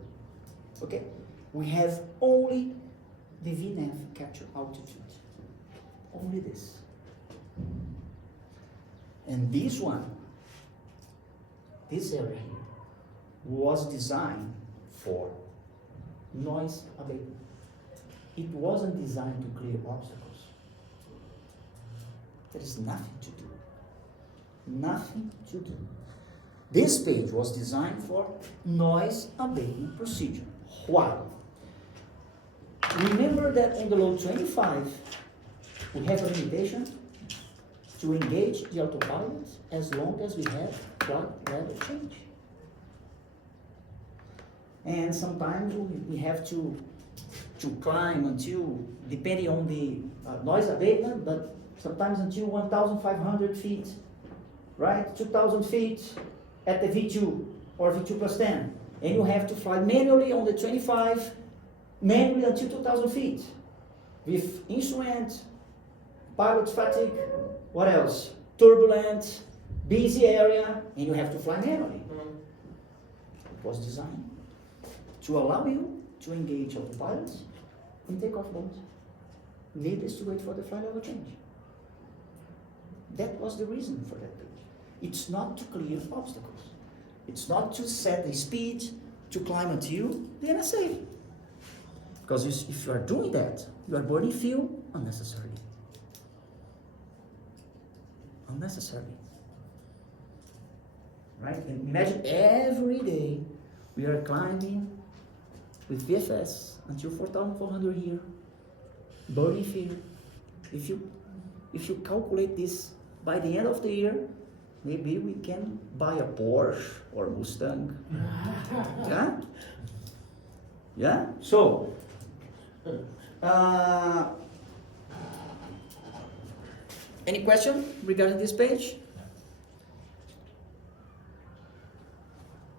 Okay, we have only the VNAV capture altitude, only this. And this one, this area here, was designed for noise abatement. It wasn't designed to clear obstacles. There is nothing to do. Nothing to do. This page was designed for noise abatement procedure. Why? Remember that on the load 25, we have a limitation to engage the autopilot as long as we have flight level change. And sometimes we have to climb until, depending on the noise abatement, but sometimes until 1,500 feet, right? 2,000 feet at the V2 or V2 plus 10. And you have to fly manually on the 25, manually until 2,000 feet. with instrument, pilot fatigue, what else? Turbulent, busy area, and you have to fly manually. It was designed to allow you to engage autopilot in takeoff mode. Needless to wait for the flight level change. That was the reason for that page. It's not to clear obstacles. It's not to set the speed to climb until the NSA. Because if you are doing that, you are burning fuel unnecessarily. Unnecessarily. Right? And imagine every day we are climbing with VFS until 4,400 here, burning fuel. If you calculate this by the end of the year, maybe we can buy a Porsche or Mustang. Yeah? Yeah? So, any question regarding this page?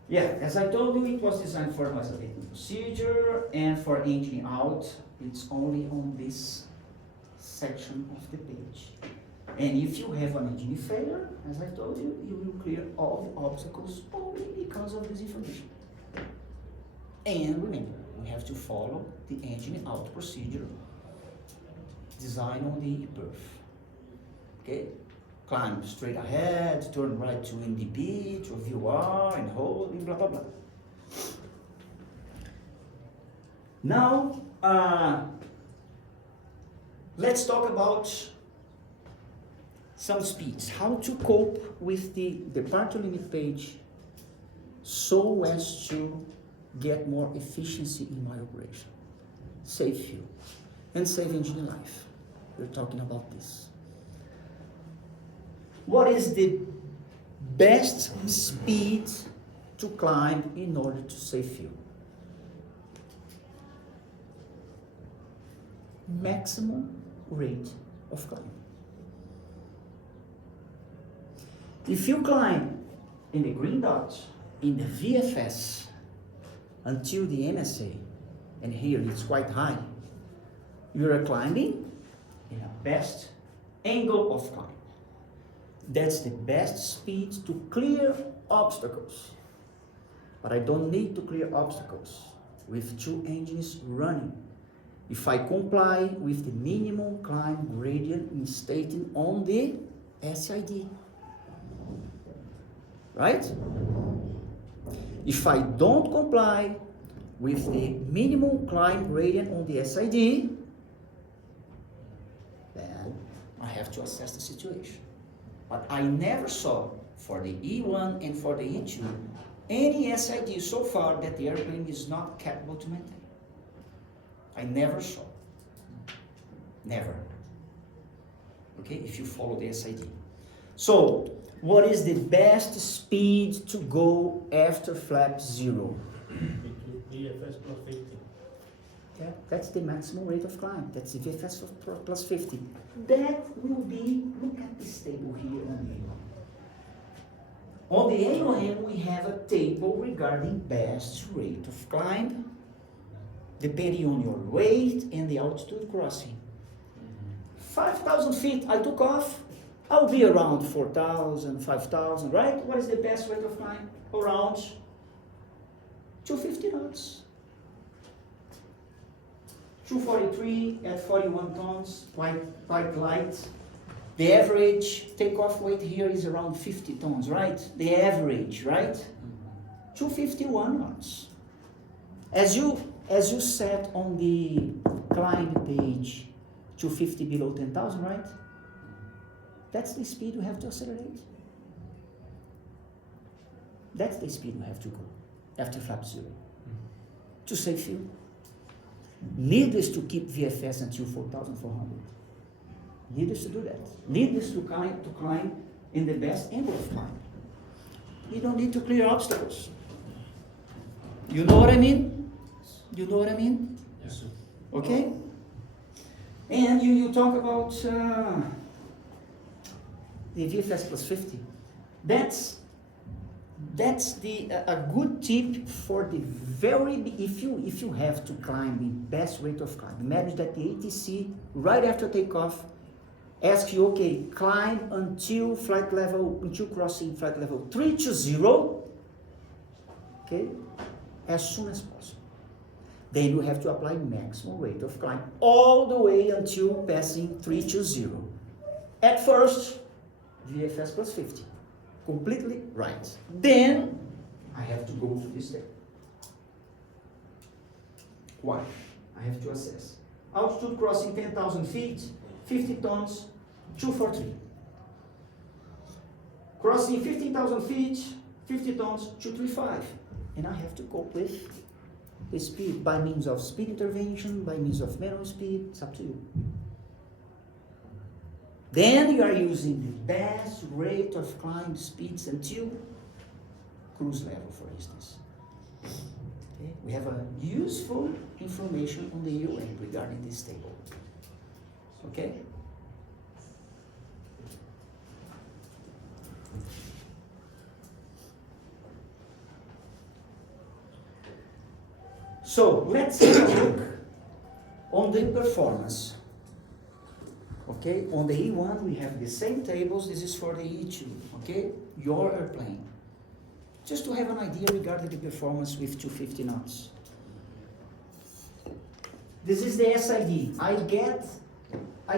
Yeah, as I told you, it was designed for massivity procedure and for engine out. It's only on this section of the page. And if you have an engine failure, as I told you, you will clear all the obstacles only because of this information. And remember, we have to follow the engine out procedure designed on the berth. Okay? Climb straight ahead, turn right to NDP, to VOR, and hold, and blah, blah, blah. Now, let's talk about some speeds. How to cope with the departure limit page so as to get more efficiency in my operation. Save fuel and save engine life. We're talking about this. What is the best speed to climb in order to save fuel? Maximum rate of climb. If you climb in the green dot, in the VFS, until the NSA, and here it's quite high, you are climbing in a best angle of climb. That's the best speed to clear obstacles. But I don't need to clear obstacles with two engines running if I comply with the minimum climb gradient instated on the SID. Right? If I don't comply with the minimum climb gradient on the SID, then I have to assess the situation. But I never saw for the E1 and for the E2 any SID so far that the airplane is not capable to maintain. I never saw. Never. Okay, if you follow the SID. So, what is the best speed to go after flap 0? VFS plus 50. Yeah, that's the maximum rate of climb. That's the VFS of plus 50. That will be, look at this table here on the AOM. On the AOM, we have a table regarding best rate of climb, depending on your weight and the altitude crossing. 5,000 feet, I took off, I'll be around 4,000, 5,000, right? What is the best rate of climb? Around 250 knots. 243 at 41 tons, quite light. The average takeoff weight here is around 50 tons, right? The average, right? 251 knots. As you set on the climb page, 250 below 10,000, right? That's the speed you have to accelerate. That's the speed you have to go after flap 0 to save fuel. Needless to keep VFS until 4,400. Needless to do that. Needless to climb in the best angle of climb. You don't need to clear obstacles. You know what I mean? You know what I mean? Yes, sir. Okay? And you talk about the VFS plus 50. That's That's a good tip for the if you have to climb the best rate of climb. Imagine that the ATC right after takeoff asks you, okay, climb until crossing flight level 320, okay, as soon as possible. Then you have to apply maximum rate of climb all the way until passing 320. At first, VFS plus 50. Completely right. Then I have to go to this step. Why? I have to assess. Altitude crossing 10,000 feet, 50 tons, 243. Crossing 15,000 feet, 50 tons, 235. And I have to cope with the speed by means of speed intervention, by means of manual speed, it's up to you. Then you are using the best rate of climb speeds until cruise level, for instance. Okay? We have a useful information on the UN regarding this table. Okay? So let's take a look on the performance. Okay, on the E1 we have the same tables, this is for the E2, okay, your airplane. Just to have an idea regarding the performance with 250 knots. This is the SID. I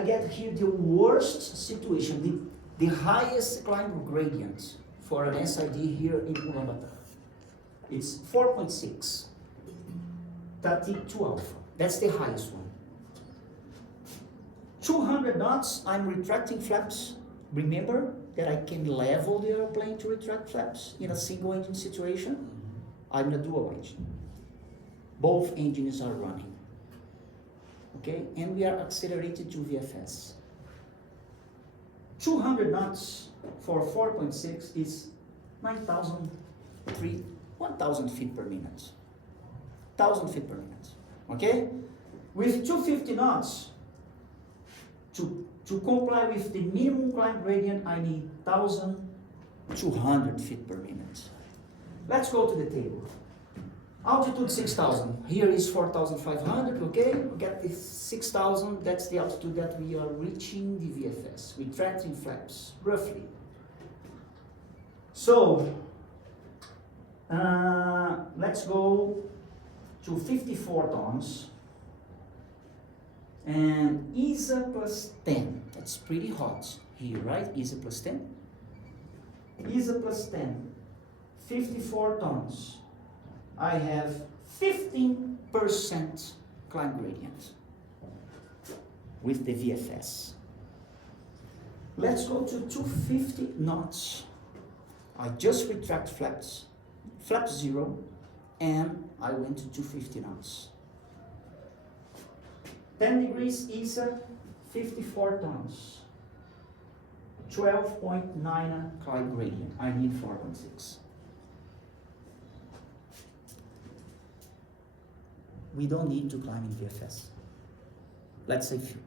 get here the worst situation, the highest climb gradient for an SID here in Ulaanbaatar. It's 4.6, 32 alpha, that's the highest one. 200 knots, I'm retracting flaps. Remember that I can level the airplane to retract flaps in a single engine situation? I'm in a dual engine. Both engines are running. Okay, and we are accelerated to VFS. 200 knots for 4.6 is 1,000 feet per minute. 1,000 feet per minute. Okay? With 250 knots, to comply with the minimum climb gradient, I need 1,200 feet per minute. Let's go to the table. Altitude 6,000. Here is 4,500, okay? We get the 6,000, that's the altitude that we are reaching the VFS, retracting flaps, roughly. So, let's go to 54 tons. And ESA plus 10, that's pretty hot here, right? ESA plus 10. ESA plus 10, 54 tons. I have 15% climb gradient with the VFS. Let's go to 250 knots. I just retract flaps, flap 0, and I went to 250 knots. 10 degrees ESA, 54 tons. 12.9 climb gradient. I need 4.6. We don't need to climb in VFS. Let's say few.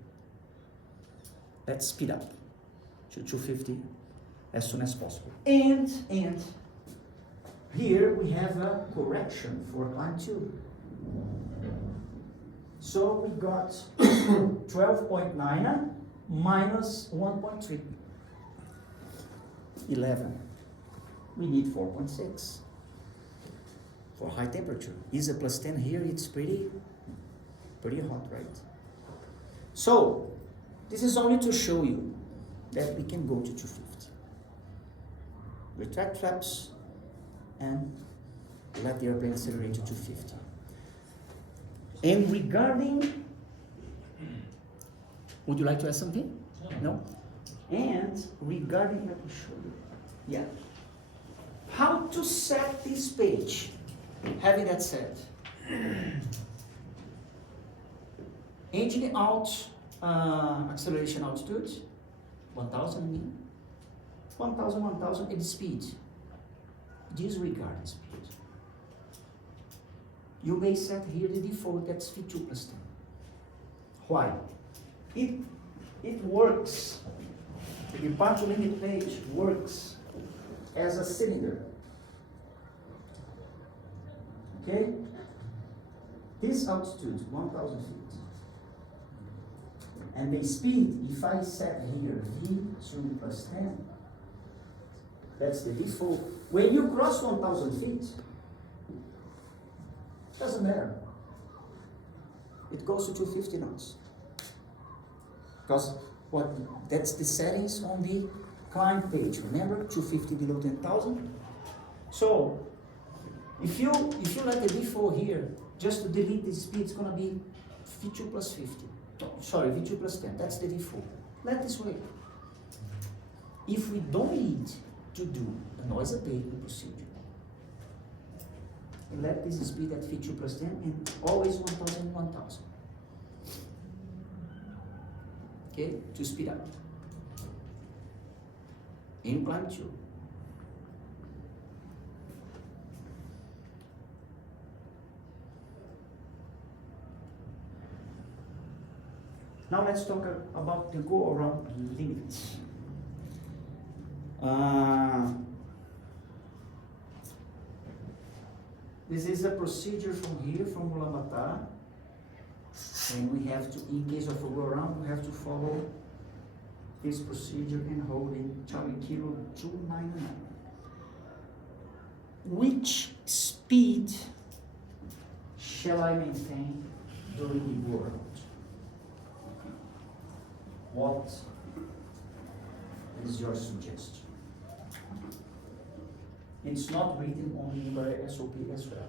Let's speed up to 250 as soon as possible. And here we have a correction for climb 2. So we got 12.9 minus 1.3. 11. We need 4.6 for high temperature. ESA plus 10 here, it's pretty hot, right? So this is only to show you that we can go to 250. Retract flaps and let the airplane accelerate to 250. And regarding, would you like to add something? No? And regarding, let me show you. Yeah. How to set this page? Having that said, engine out, acceleration altitude, 1,000 mean. 1,000 at speed. Disregard speed. You may set here the default, that's V2 plus 10. Why? It works, the departure limit page works as a cylinder. Okay? This altitude, 1,000 feet. And the speed, if I set here V2 plus 10, that's the default. When you cross 1,000 feet, doesn't matter. It goes to 250 knots. Because that's the settings on the climb page. Remember, 250 below 10,000. So if you let the default here, just to delete the speed, it's gonna be V2 plus 50. Sorry, V2 plus 10. That's the default. Let this way. If we don't need to do a noise abatement procedure, we let this speed at V2 plus 10 and always 1,000, 1,000. Okay, to speed up. In climb 2. Now let's talk about the go-around limits. This is a procedure from here, from Ulaanbaatar, and we have to, in case of a go-around, we have to follow this procedure and hold in Charlie Kilo 299. Which speed shall I maintain during the go-around? What is your suggestion? It's not written only by SOP as well,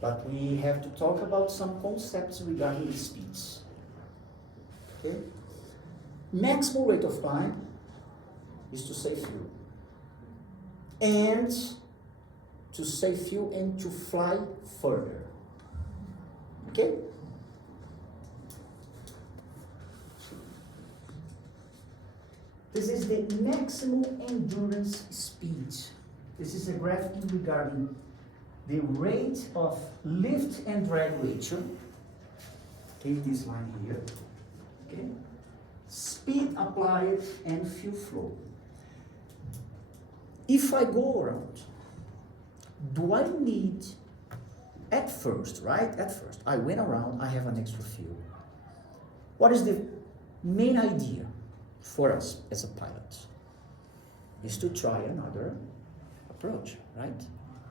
but we have to talk about some concepts regarding the speeds. Okay? Maximal rate of climb is to save fuel. And to save fuel and to fly further. Okay? This is the maximum endurance speed. This is a graphic regarding the rate of lift and drag ratio. Okay, this line here. Okay. Speed applied and fuel flow. If I go around, do I need, at first, I went around, I have an extra fuel. What is the main idea for us as a pilot? Is to try another approach, right?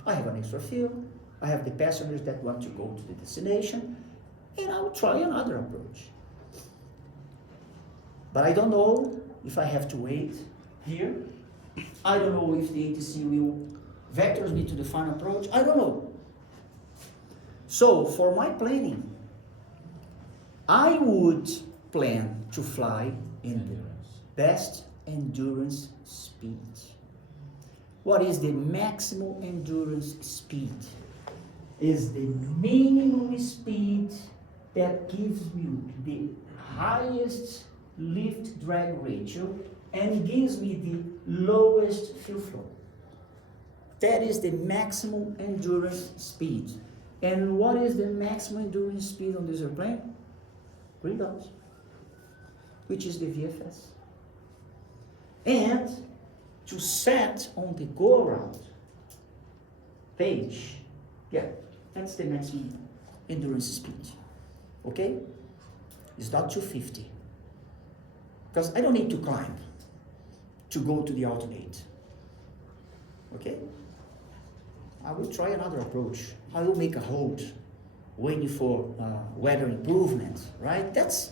I have an extra fuel, I have the passengers that want to go to the destination, and I'll try another approach. But I don't know if I have to wait here. I don't know if the ATC will vectors me to the final approach. I don't know. So for my planning, I would plan to fly in the best endurance speed. What is the maximum endurance speed? Is the minimum speed that gives me the highest lift drag ratio and gives me the lowest fuel flow. That is the maximum endurance speed. And what is the maximum endurance speed on this airplane? Green dots, which is the VFS. And to set on the go around page, yeah, that's the maximum endurance speed. Okay? It's not 250. Because I don't need to climb to go to the alternate. Okay? I will try another approach. I will make a hold, waiting for weather improvement, right? That's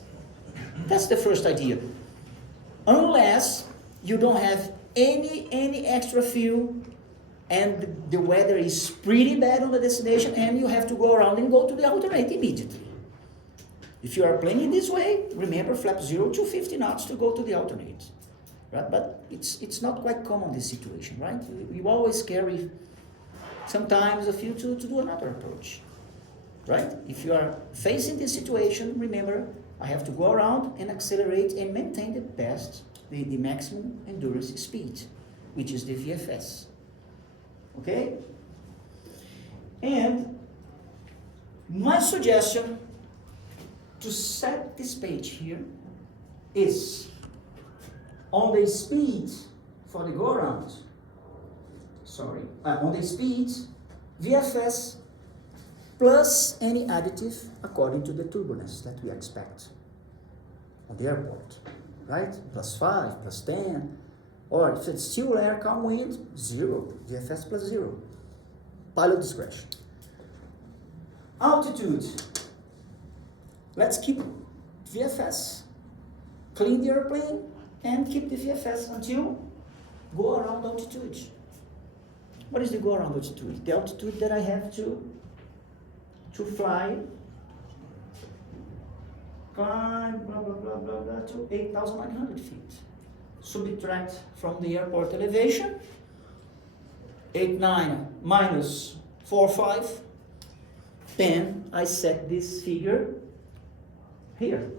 the first idea. Unless you don't have any extra fuel and the weather is pretty bad on the destination and you have to go around and go to the alternate immediately. If you are planning this way, remember flap 0 to 50 knots to go to the alternate. Right? But it's not quite common, this situation, right? You always carry sometimes a few to do another approach. Right? If you are facing this situation, remember, I have to go around and accelerate and maintain the maximum endurance speed, which is the VFS. Okay? And my suggestion to set this page here is on the speed for the go around, on the speed, VFS plus any additive according to the turbulence that we expect on the airport, right? +5, +10, or if it's still air, calm wind, 0, VFS +0. Pilot discretion. Altitude. Let's keep VFS. Clean the airplane and keep the VFS until go around altitude. What is the go around altitude? The altitude that I have to fly, climb, blah, blah, blah, blah, blah, to 8,900 feet. Subtract from the airport elevation, 8,9 minus 4,5, then I set this figure here.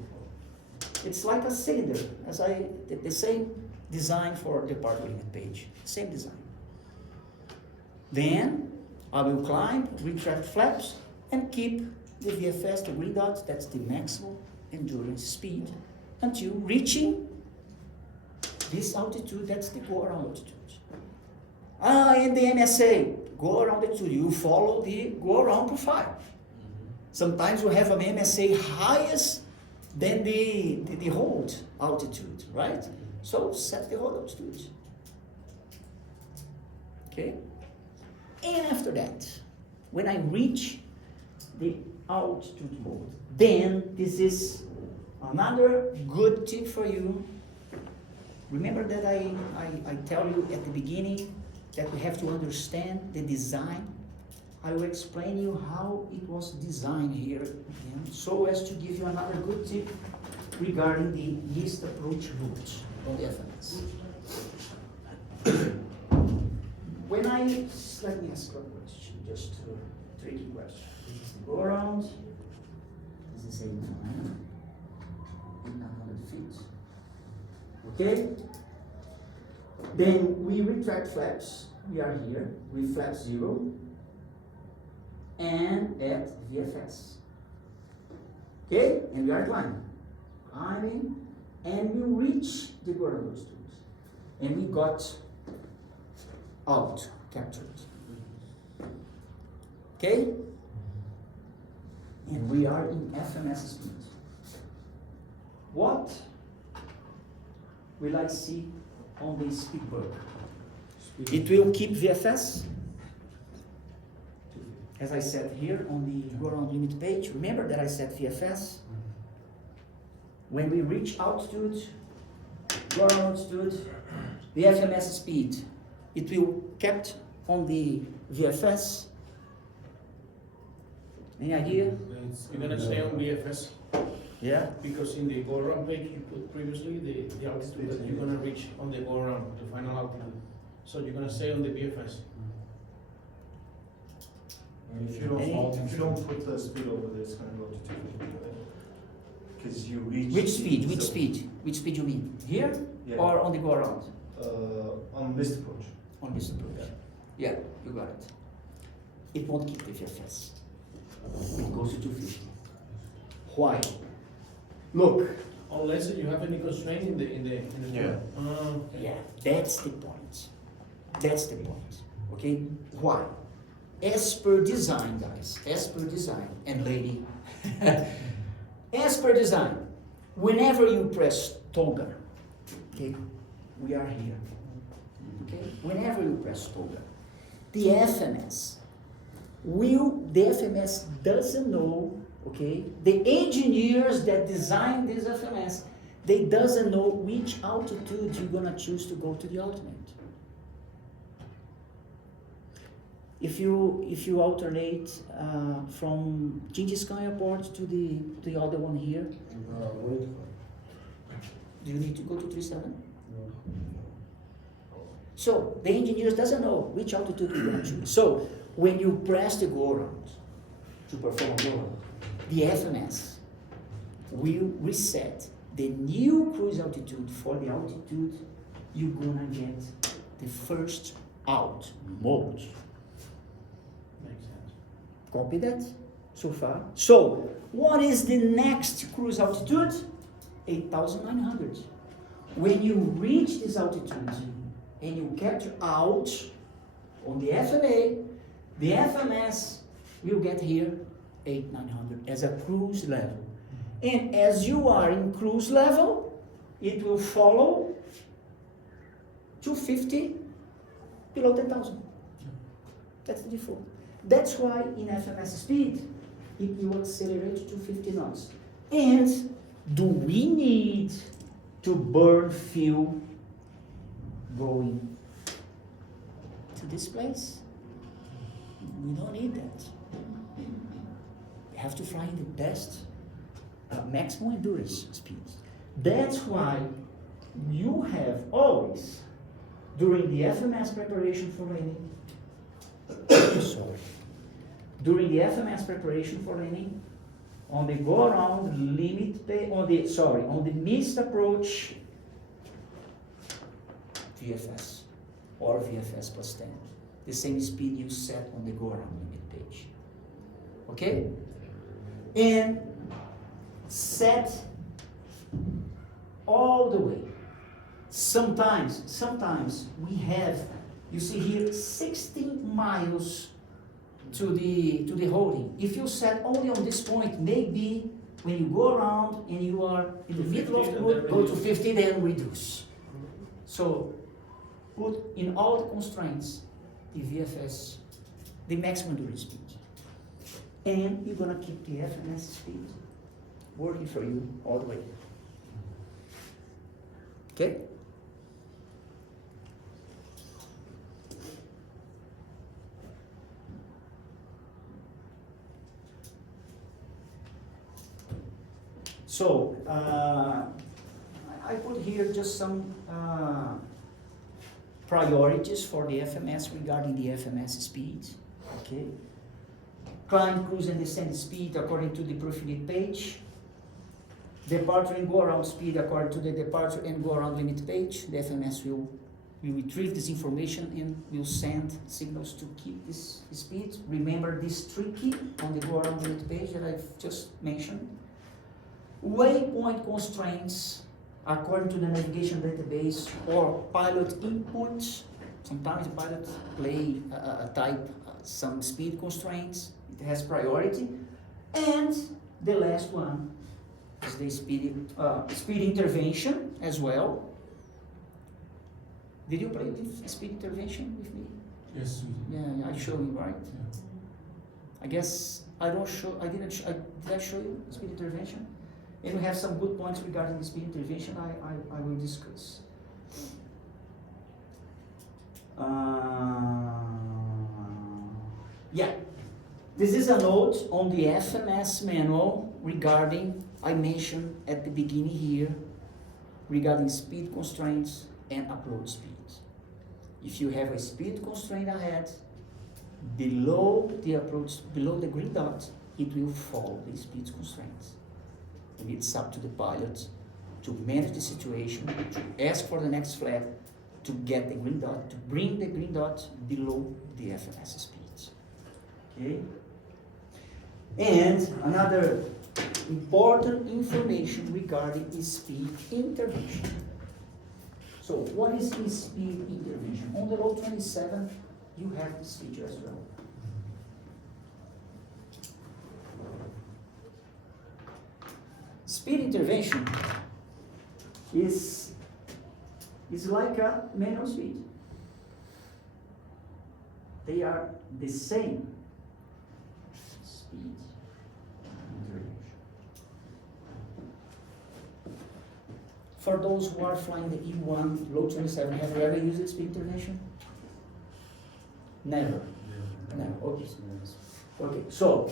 It's like a cylinder, as I did the same design for the part limit page, same design. Then I will climb, retract flaps, and keep the VFS, the green dot, that's the maximum endurance speed, until reaching this altitude, that's the go around altitude. And the MSA, go around altitude, you follow the go around profile. Sometimes you have an MSA highest than the hold altitude, right? So set the hold altitude. Okay? And after that, when I reach the altitude mode, then this is another good tip for you. Remember that I tell you at the beginning that we have to understand the design. I will explain you how it was designed here again, so as to give you another good tip regarding the least approach route on the FMS. When let me ask a question, just a tricky question. Go around, this is 800 feet. Okay? Then we retract flaps, we are here, with flap 0, and at VFS. Okay? And we are climbing, and we reach the ground altitude. And we got out, captured. Okay? And we are in FMS speed. What will I see on the speed curve? It will keep VFS. As I said here on the go around limit page, remember that I said VFS. When we reach altitude, go around altitude, the FMS speed, it will kept on the VFS. Any idea? You're gonna stay on BFS, Yeah. because in the go-around page you put previously the altitude that you're gonna reach on the go-around, the final altitude. So you're gonna stay on the BFS. If you don't put the speed over there, it's gonna go to 250. Because you reach. Which speed? so- Which speed you mean? Here Yeah. or on the go around? On this approach. On this approach. Yeah, you got it. It won't keep the VFS. It goes to 250. Why? Look. Unless you have any constraint in the Yeah. okay. Yeah, that's the point. That's the point. Okay? Why? As per design, guys. As per design. And lady. As per design. Whenever you press toggle, okay? We are here. Okay? Whenever you press toggle, the FMS doesn't know, okay? The engineers that designed this FMS, they doesn't know which altitude you're gonna choose to go to the alternate. If you alternate from Genghis Khan Airport to the other one here, do you need to go to 37? So the engineers doesn't know which altitude you're gonna choose. So when you press the go around to perform a go around, the FMS will reset the new cruise altitude for the altitude you're gonna get the first out mode. Makes sense. Copy that so far. So what is the next cruise altitude? 8,900. When you reach this altitude and you capture out on the FMA, the FMS will get here 900 as a cruise level. And as you are in cruise level, it will follow 250 below 10,000. That's the default. That's why in FMS speed, it will accelerate to 50 knots. And do we need to burn fuel going to this place? We don't need that. We have to fly in the best maximum endurance speeds. That's why you have always, during the FMS preparation for landing, during the FMS preparation for landing, on the go around limit pay, on the missed approach, VFS or VFS plus 10, the same speed you set on the go around limit page. Okay? And set all the way. Sometimes we have, you see here, 16 miles to the holding. If you set only on this point, maybe when you go around and you are in the middle of the road, go to 50, then reduce. So put in all the constraints the VFS, the maximum endurance speed. And you're gonna keep the FMS speed working for you all the way. Okay? So, I put here just some priorities for the FMS regarding the FMS speed. Okay? Climb, cruise, and descent speed according to the preferred page. Departure and go around speed according to the departure and go around limit page. The FMS will retrieve this information and will send signals to keep this speed. Remember this tricky on the go around limit page that I've just mentioned. Waypoint constraints according to the navigation database or pilot inputs. Sometimes the pilot play type some speed constraints. It has priority. And the last one is the speed intervention as well. Did you play with speed intervention with me? Yes, we did. Yeah, I show you, right? Yeah. I guess I don't show. Did I show you speed intervention? And we have some good points regarding the speed intervention. I will discuss. Yeah, this is a note on the FMS manual regarding, I mentioned at the beginning here, regarding speed constraints and approach speeds. If you have a speed constraint ahead, below the green dot, it will follow the speed constraints. And it's up to the pilot to manage the situation, to ask for the next flag, to get the green dot, to bring the green dot below the FMS speeds. Okay? And another important information regarding is speed intervention. So what is speed intervention? On the load 27, you have this feature as well. Speed intervention is like a manual speed. They are the same speed intervention. For those who are flying the E1 load 27, have you ever used speed intervention? Never. Never. Okay. Okay. So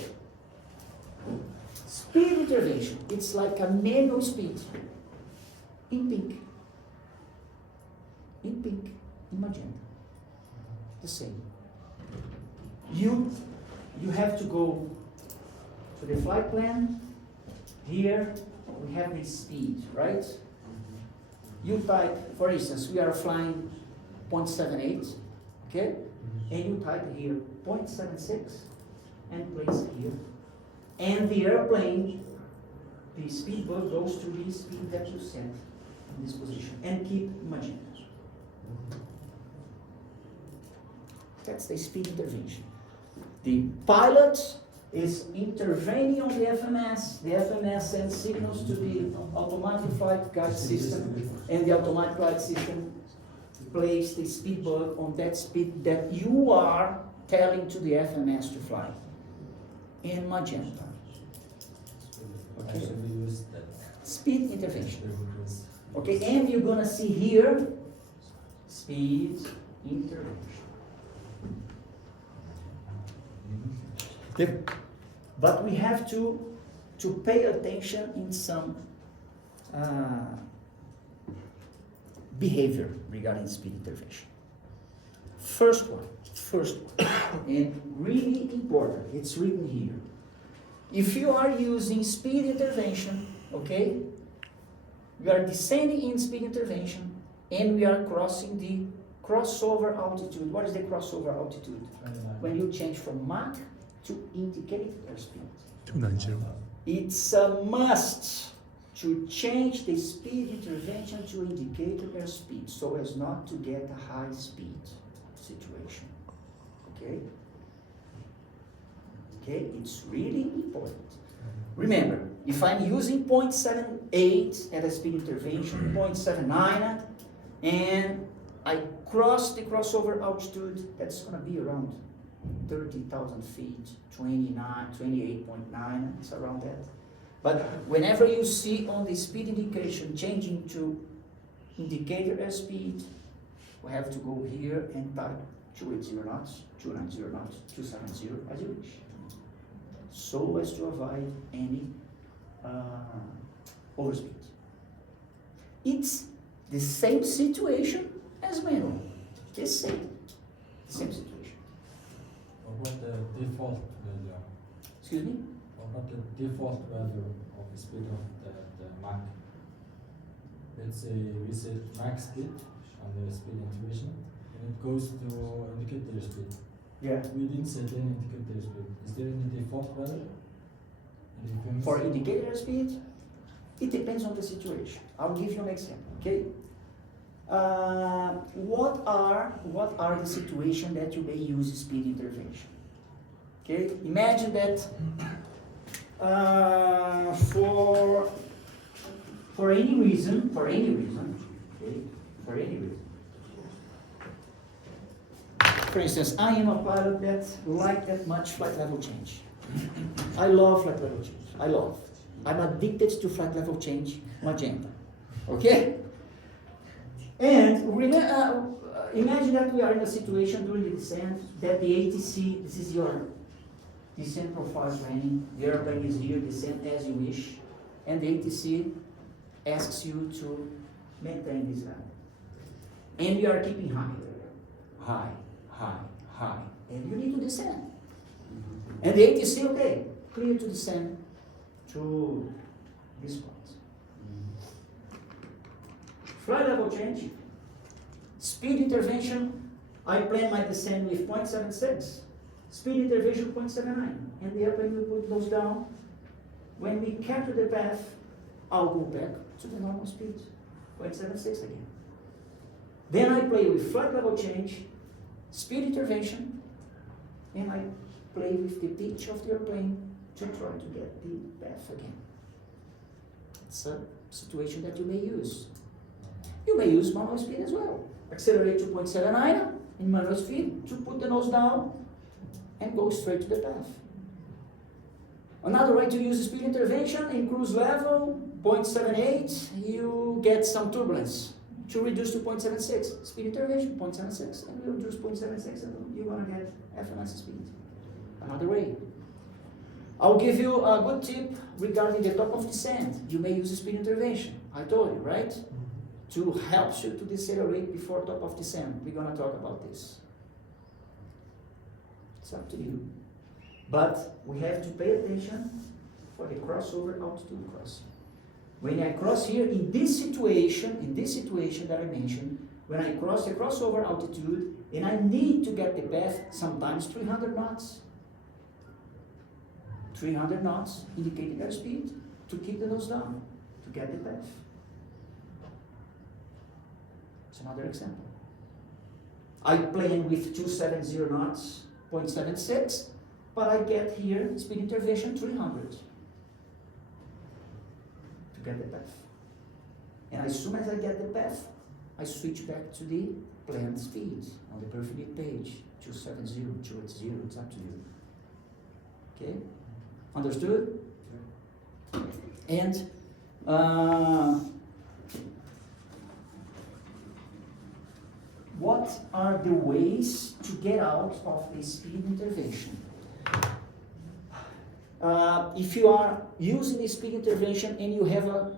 speed intervention, it's like a manual speed in pink, in magenta, the same. You have to go to the flight plan. Here we have the speed, right? You type, for instance, we are flying 0.78, okay? And you type here 0.76 and place it here. And the airplane, the speed bus goes to the speed that you set in this position and keep magenta. That's the speed intervention. The pilot is intervening on the FMS. The FMS sends signals to the automatic flight guide system, and the automatic flight system plays the speed bug on that speed that you are telling to the FMS to fly. In magenta. Okay. Actually use that. Speed intervention. Because Okay, and you're gonna see here speed intervention. But we have to pay attention in some behavior regarding speed intervention. First one, and really important, it's written here. If you are using speed intervention, okay, we are descending in speed intervention and we are crossing the crossover altitude. What is the crossover altitude? 29. When you change from Mach to indicated airspeed. 290. It's a must to change the speed intervention to indicated airspeed so as not to get a high speed situation. Okay? Okay, it's really important. Remember, if I'm using 0.78 at a speed intervention, 0.79, and I cross the crossover altitude, that's going to be around 30,000 feet, 28.9, it's around that. But whenever you see on the speed indication changing to indicator airspeed, we have to go here and type 280 knots, 290 knots, 270, as you wish, so as to avoid any overspeed. It's the same situation as manual, the same situation. What about the default value? Excuse me? What about the default value of the speed of the Mach? Let's say we set max speed on the speed intervention, and it goes to indicator speed. Yeah. We didn't set any indicator speed. Is there any default value? And if we miss For it- indicator speed, it depends on the situation. I'll give you an example, okay? What are the situations that you may use speed intervention? Okay, imagine that for any reason, okay, for instance, I am a pilot that like that much flight level change. I love flight level change. I'm addicted to flight level change, magenta. Okay? And imagine that we are in a situation during the descent that the ATC, this is your descent profile planning, the airplane is here, descend as you wish, and the ATC asks you to maintain this level. And you are keeping high, and you need to descend. And the ATC, okay, clear to descend to this point. Flight level change, speed intervention, I plan my descent with 0.76, speed intervention 0.79, and the airplane will put those down. When we capture the path, I'll go back to the normal speed, 0.76 again. Then I play with flight level change, speed intervention, and I play with the pitch of the airplane to try to get the path again. It's a situation that you may use. You may use manual speed as well. Accelerate to 0.79 in manual speed to put the nose down and go straight to the path. Another way to use speed intervention in cruise level, 0.78, you get some turbulence. To reduce to 0.76, speed intervention, 0.76, and you reduce 0.76 and you're gonna get FMS speed. Another way. I'll give you a good tip regarding the top of descent. You may use speed intervention. I told you, right? To help you to decelerate before top of descent. We're gonna talk about this. It's up to you. But we have to pay attention for the crossover altitude crossing. When I cross here, in this situation that I mentioned, when I cross the crossover altitude, and I need to get the path, sometimes 300 knots. 300 knots indicating airspeed to keep the nose down, to get the path. It's another example. I plan with 270 knots, 0.76, but I get here speed intervention 300 to get the path. And as soon as I get the path, I switch back to the planned speed on the perfect page, 270, 280, it's up to you. Okay? Understood? And what are the ways to get out of the speed intervention? If you are using the speed intervention and you have a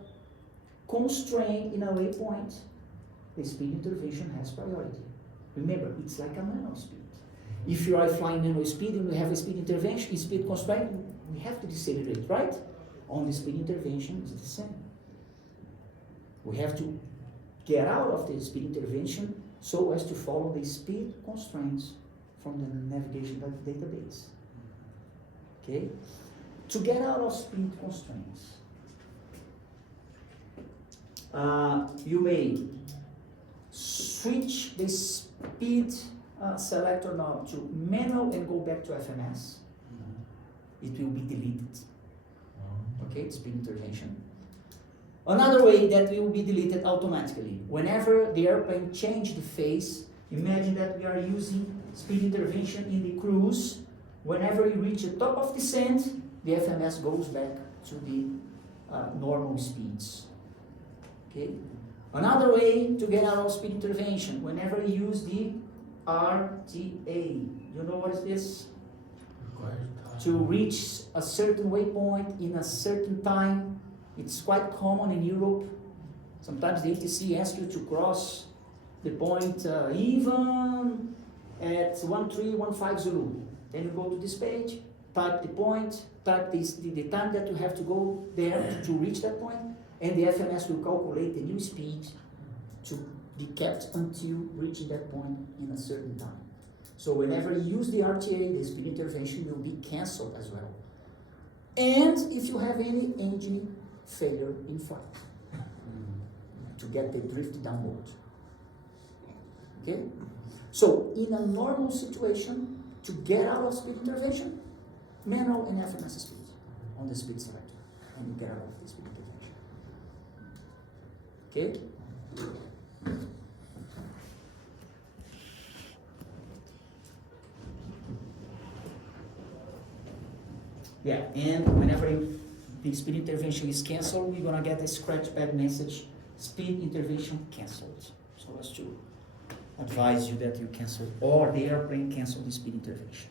constraint in a waypoint, the speed intervention has priority. Remember, it's like a manual speed. If you are flying nano speed and we have a speed intervention, speed constraint, we have to decelerate, right? On the speed intervention, it's the same. We have to get out of the speed intervention so as to follow the speed constraints from the navigation database. Okay? To get out of speed constraints, you may switch the speed selector knob to manual and go back to FMS. It will be deleted. Okay, speed intervention. Another way that will be deleted automatically. Whenever the airplane changes the phase, imagine that we are using speed intervention in the cruise. Whenever you reach the top of descent, the FMS goes back to the normal speeds. Okay. Another way to get out of speed intervention, whenever you use the RTA. You know what is this? To reach a certain waypoint in a certain time. It's quite common in Europe. Sometimes the ATC asks you to cross the point even at 1315 Zulu. Then you go to this page, type the point, type the time that you have to go there to reach that point, and the FMS will calculate the new speed to be kept until reaching that point in a certain time. So whenever you use the RTA, the speed intervention will be cancelled as well. And if you have any engine failure in flight, to get the drift downward. Okay? So in a normal situation, to get out of speed intervention, manual and FMS speed on the speed selector, and you get out of the speed intervention. Okay? Yeah, and whenever the speed intervention is cancelled, we're gonna get a scratch pad message, speed intervention cancelled. So as to advise you that you cancel, or the airplane cancel the speed intervention.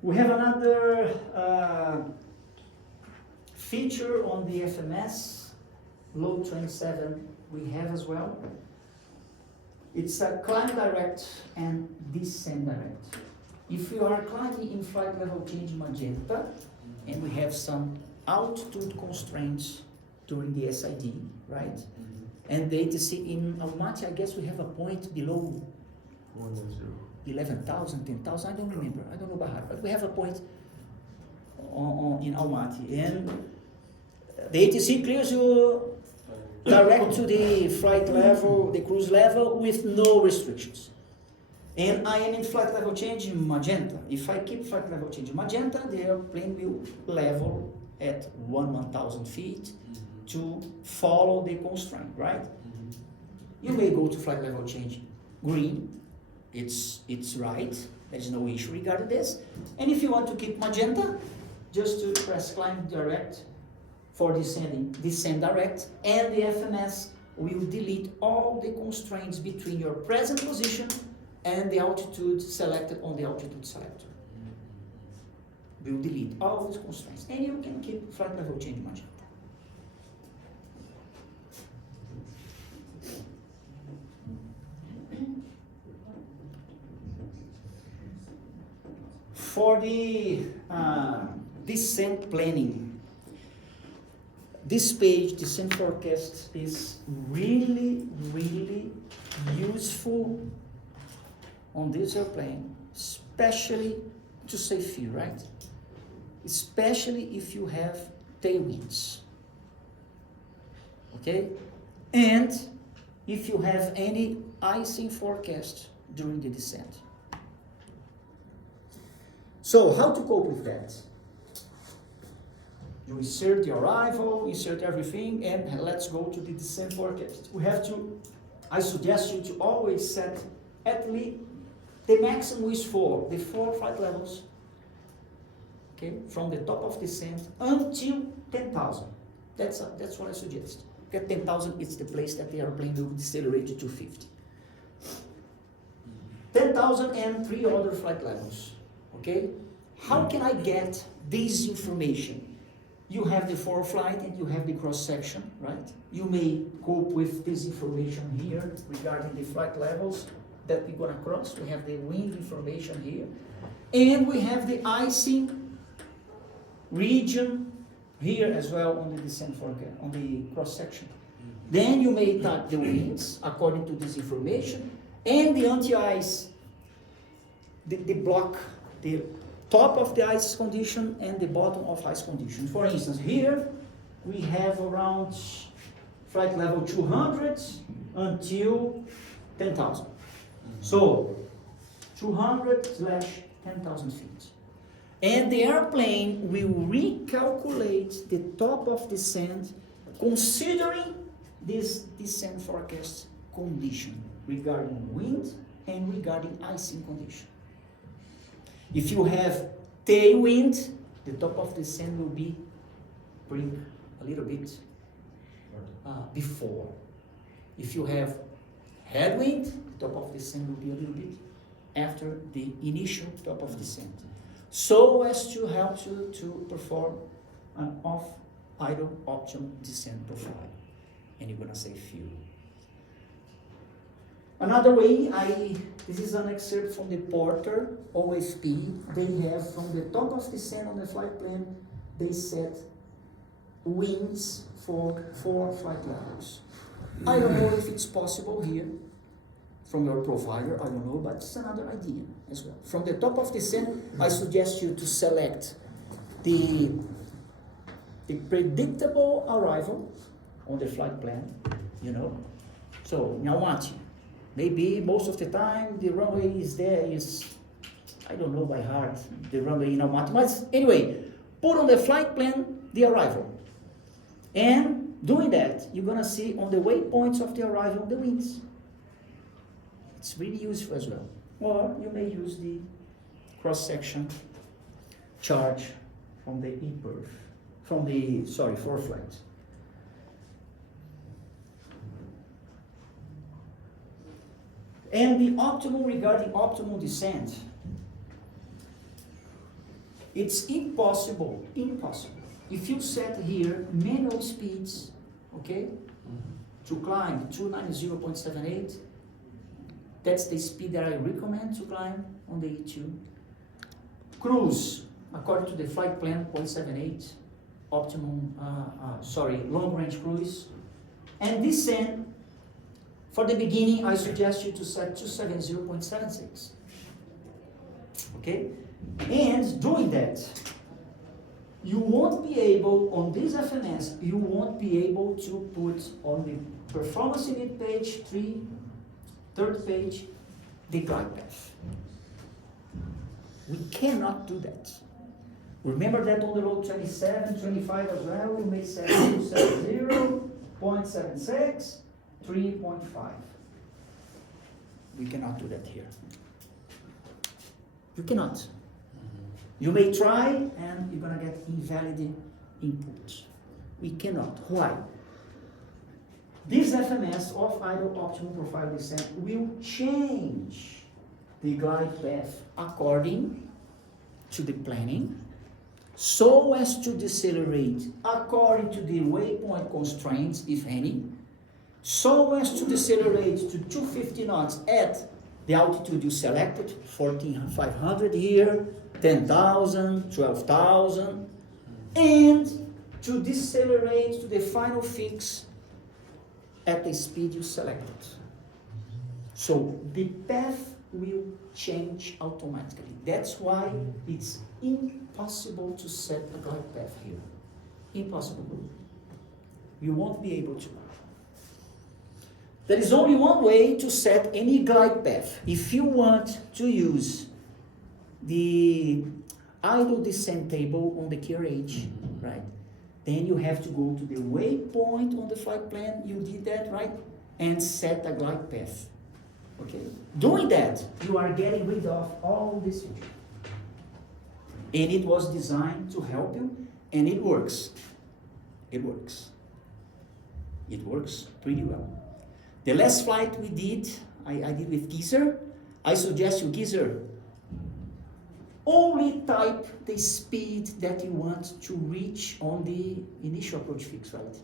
We have another feature on the FMS, Load 27 we have as well. It's a climb direct and descend direct. If you are climbing in flight level change magenta, and we have some altitude constraints during the SID, right? And the ATC in Almaty, I guess we have a point below 11,000, 10,000, I don't remember, I don't know by heart, but we have a point in Almaty. And the ATC clears you direct to the flight level, the cruise level, with no restrictions. And I am in flight level change in magenta. If I keep flight level change in magenta, the airplane will level at 1,000 feet to follow the constraint, right? You may go to flight level change green. It's right. There's no issue regarding this. And if you want to keep magenta, just to press climb direct for descending, descend direct, and the FMS will delete all the constraints between your present position and the altitude selected on the altitude selector. Will delete all these constraints, and you can keep flight level change magenta. For the descent planning, this page, descent forecast, is really, really useful on this airplane, especially to save fuel, right? Especially if you have tailwinds. Okay? and if you have any icing forecast during the descent. So how to cope with that? You insert the arrival, insert everything, and let's go to the descent forecast. I suggest you to always set at least, the maximum is 4, the 4 flight levels, okay, from the top of descent until 10,000. That's what I suggest. At 10,000, it's the place that the airplane will decelerate to 250. 10,000 and 3 other flight levels, okay? How can I get this information? You have the foreflight and you have the cross section, right? You may cope with this information here regarding the flight levels that we're gonna cross. We have the wind information here. And we have the icing region here as well on the descent forecast, on the cross section. Then you may type the winds according to this information and the anti-ice, the block, the top of the ice condition and the bottom of ice condition. For instance, here we have around flight level 200 until 10,000. So 200/10,000 feet. And the airplane will recalculate the top of descent considering this descent forecast condition regarding wind and regarding icing condition. If you have tailwind, the top of the descent will be bring a little bit before. If you have headwind, the top of the descent will be a little bit after the initial top of descent, so as to help you to perform an off-idle optimum descent profile, and you're gonna save fuel. Another way, this is an excerpt from the Porter OSP. They have from the top of descent on the flight plan, they set winds for 4 flight levels. I don't know if it's possible here from your provider, I don't know, but it's another idea as well. From the top of descent, I suggest you to select the predictable arrival on the flight plan, you know. So, Nyawati. Maybe most of the time the runway is there, I don't know by heart, the runway in Almaty. But anyway, put on the flight plan the arrival. And doing that, you're gonna see on the waypoints of the arrival the winds. It's really useful as well. Or you may use the cross-section chart from the ePerf, foreflight. And the optimal regarding optimal descent, it's impossible. If you set here manual speeds, okay, to climb 290.78, that's the speed that I recommend to climb on the E2. Cruise, according to the flight plan, 0.78, optimum, long range cruise. And descent, for the beginning, I suggest you to set 270.76. Okay? And doing that, you won't be able, on this FMS, you won't be able to put on the performance unit page 3, third page, the glide path. We cannot do that. Remember that on the road 27, 25 as well, we may set 270.76, 3.5. We cannot do that here. You cannot. You may try and you're gonna get invalid inputs. We cannot. Why? This FMS, off-idle optimal profile descent, will change the glide path according to the planning, so as to decelerate according to the waypoint constraints, if any, so as to decelerate to 250 knots at the altitude you selected, 14,500 here, 10,000, 12,000, and to decelerate to the final fix at the speed you selected. So the path will change automatically. That's why it's impossible to set a glide path here. Impossible. You won't be able to. There is only one way to set any glide path. If you want to use the idle descent table on the KRH, right? Then you have to go to the waypoint on the flight plan, you did that, right? And set a glide path, okay? Doing that, you are getting rid of all this feature. And it was designed to help you, and it works. It works. It works pretty well. The last flight we did, I did with Geyser. I suggest you, Geyser, only type the speed that you want to reach on the initial approach fix, right?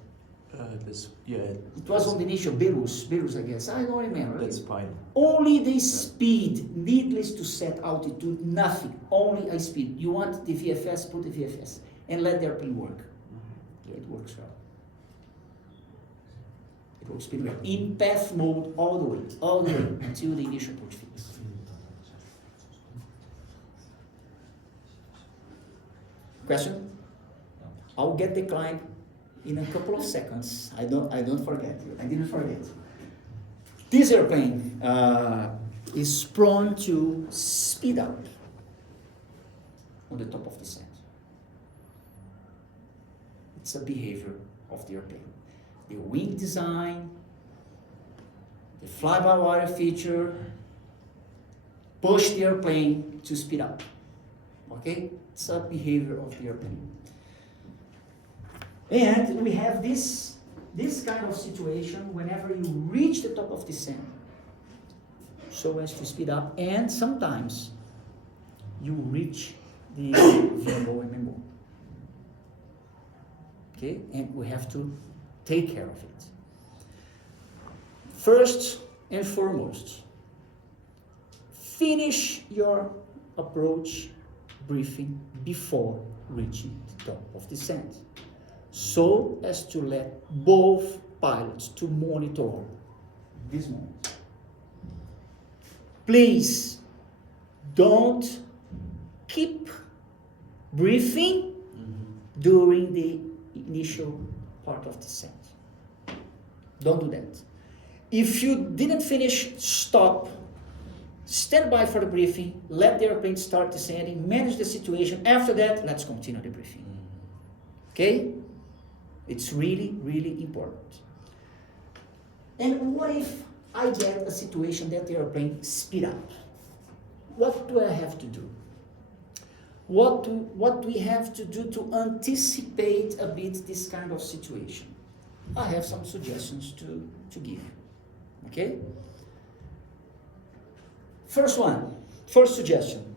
It was on the initial Beirut, I guess. I don't remember. That's fine. Only the speed, needless to set altitude, nothing. Only a speed. You want the VFS, put the VFS, and let the airplane work. Yeah, it works well. It works pretty well. In path mode all the way until the initial approach fix. Question? I'll get the climb in a couple of seconds. I don't forget you. I didn't forget. This airplane is prone to speed up on the top of descent. It's a behavior of the airplane. The wing design, the fly-by-wire feature, push the airplane to speed up. Okay? It's a behavior of the airplane. And we have this kind of situation whenever you reach the top of descent, so as to speed up, and sometimes you reach the VMO and MMO. Okay? And we have to take care of it. First and foremost, finish your approach briefing before reaching the top of descent, so as to let both pilots to monitor this moment. Please don't keep briefing during the initial part of descent. Don't do that. If you didn't finish, stop. Stand by for the briefing, let the airplane start descending, manage the situation. After that, let's continue the briefing. Okay? It's really, really important. And what if I get a situation that the airplane speed up? What do I have to do? What do we have to do to anticipate a bit this kind of situation? I have some suggestions to give. Okay? First suggestion.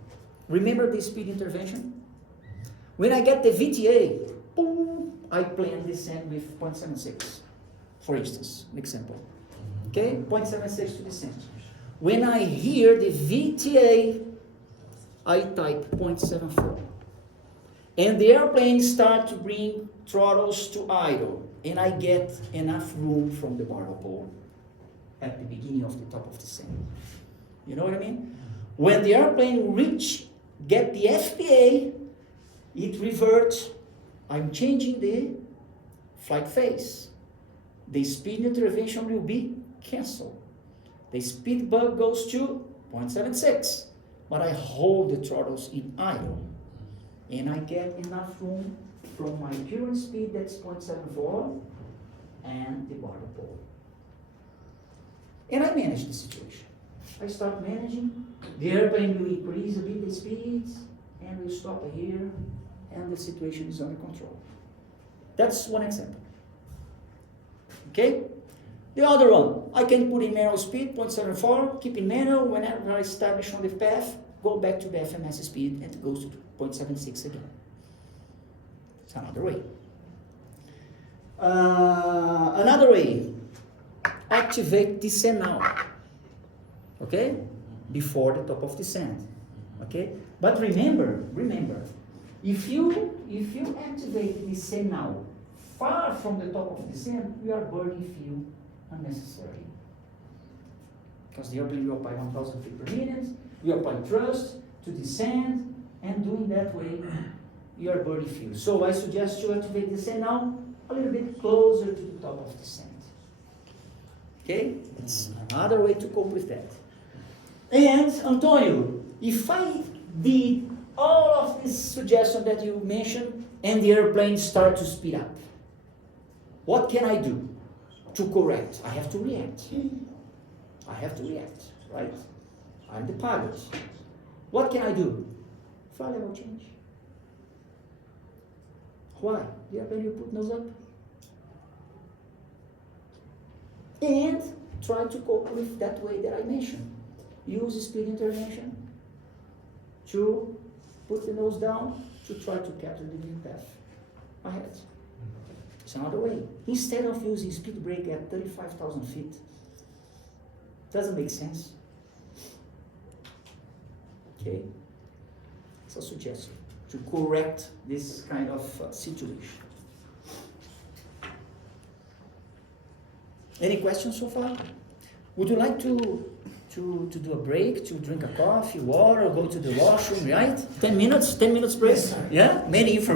Remember the speed intervention? When I get the VTA, boom, I plan descent with 0.76, for instance, an example. Okay, 0.76 to descent. When I hear the VTA, I type 0.74. And the airplane starts to bring throttles to idle, and I get enough room from the barrel pole at the beginning of the top of descent. You know what I mean? When the airplane get the FPA, it reverts. I'm changing the flight phase. The speed intervention will be cancelled. The speed bug goes to 0.76, but I hold the throttles in idle, and I get enough room from my current speed, that's 0.74, and the barrel pole. And I manage the situation. I start managing, the airplane will increase a bit the speeds, and will stop here, and the situation is under control. That's one example. Okay? The other one, I can put in manual speed, 0.74, keep in manual. Whenever I establish on the path, go back to the FMS speed, and it goes to 0.76 again. It's another way. Another way, activate descent now. Okay? Before the top of descent. Okay? But remember, if you activate descent now, far from the top of descent, you are burning fuel unnecessarily. Because the airplane will apply 1,000 feet per minute, you apply thrust to descend, and doing that way, you are burning fuel. So I suggest you activate descent now a little bit closer to the top of descent. Okay? It's another way to cope with that. And Antonio, if I did all of this suggestion that you mentioned and the airplane start to speed up, what can I do to correct? I have to react. I have to react, right? I'm the pilot. What can I do? Fly level change. Why? The airplane will put nose up. And try to cope with that way that I mentioned. Use speed intervention to put the nose down to try to capture the new path ahead. It's another way. Instead of using speed brake at 35,000 feet, doesn't make sense. Okay? It's a suggestion to correct this kind of situation. Any questions so far? Would you like to do a break, to drink a coffee, water, go to the washroom, right? 10 minutes break? Yes, sir. Yeah? Many information.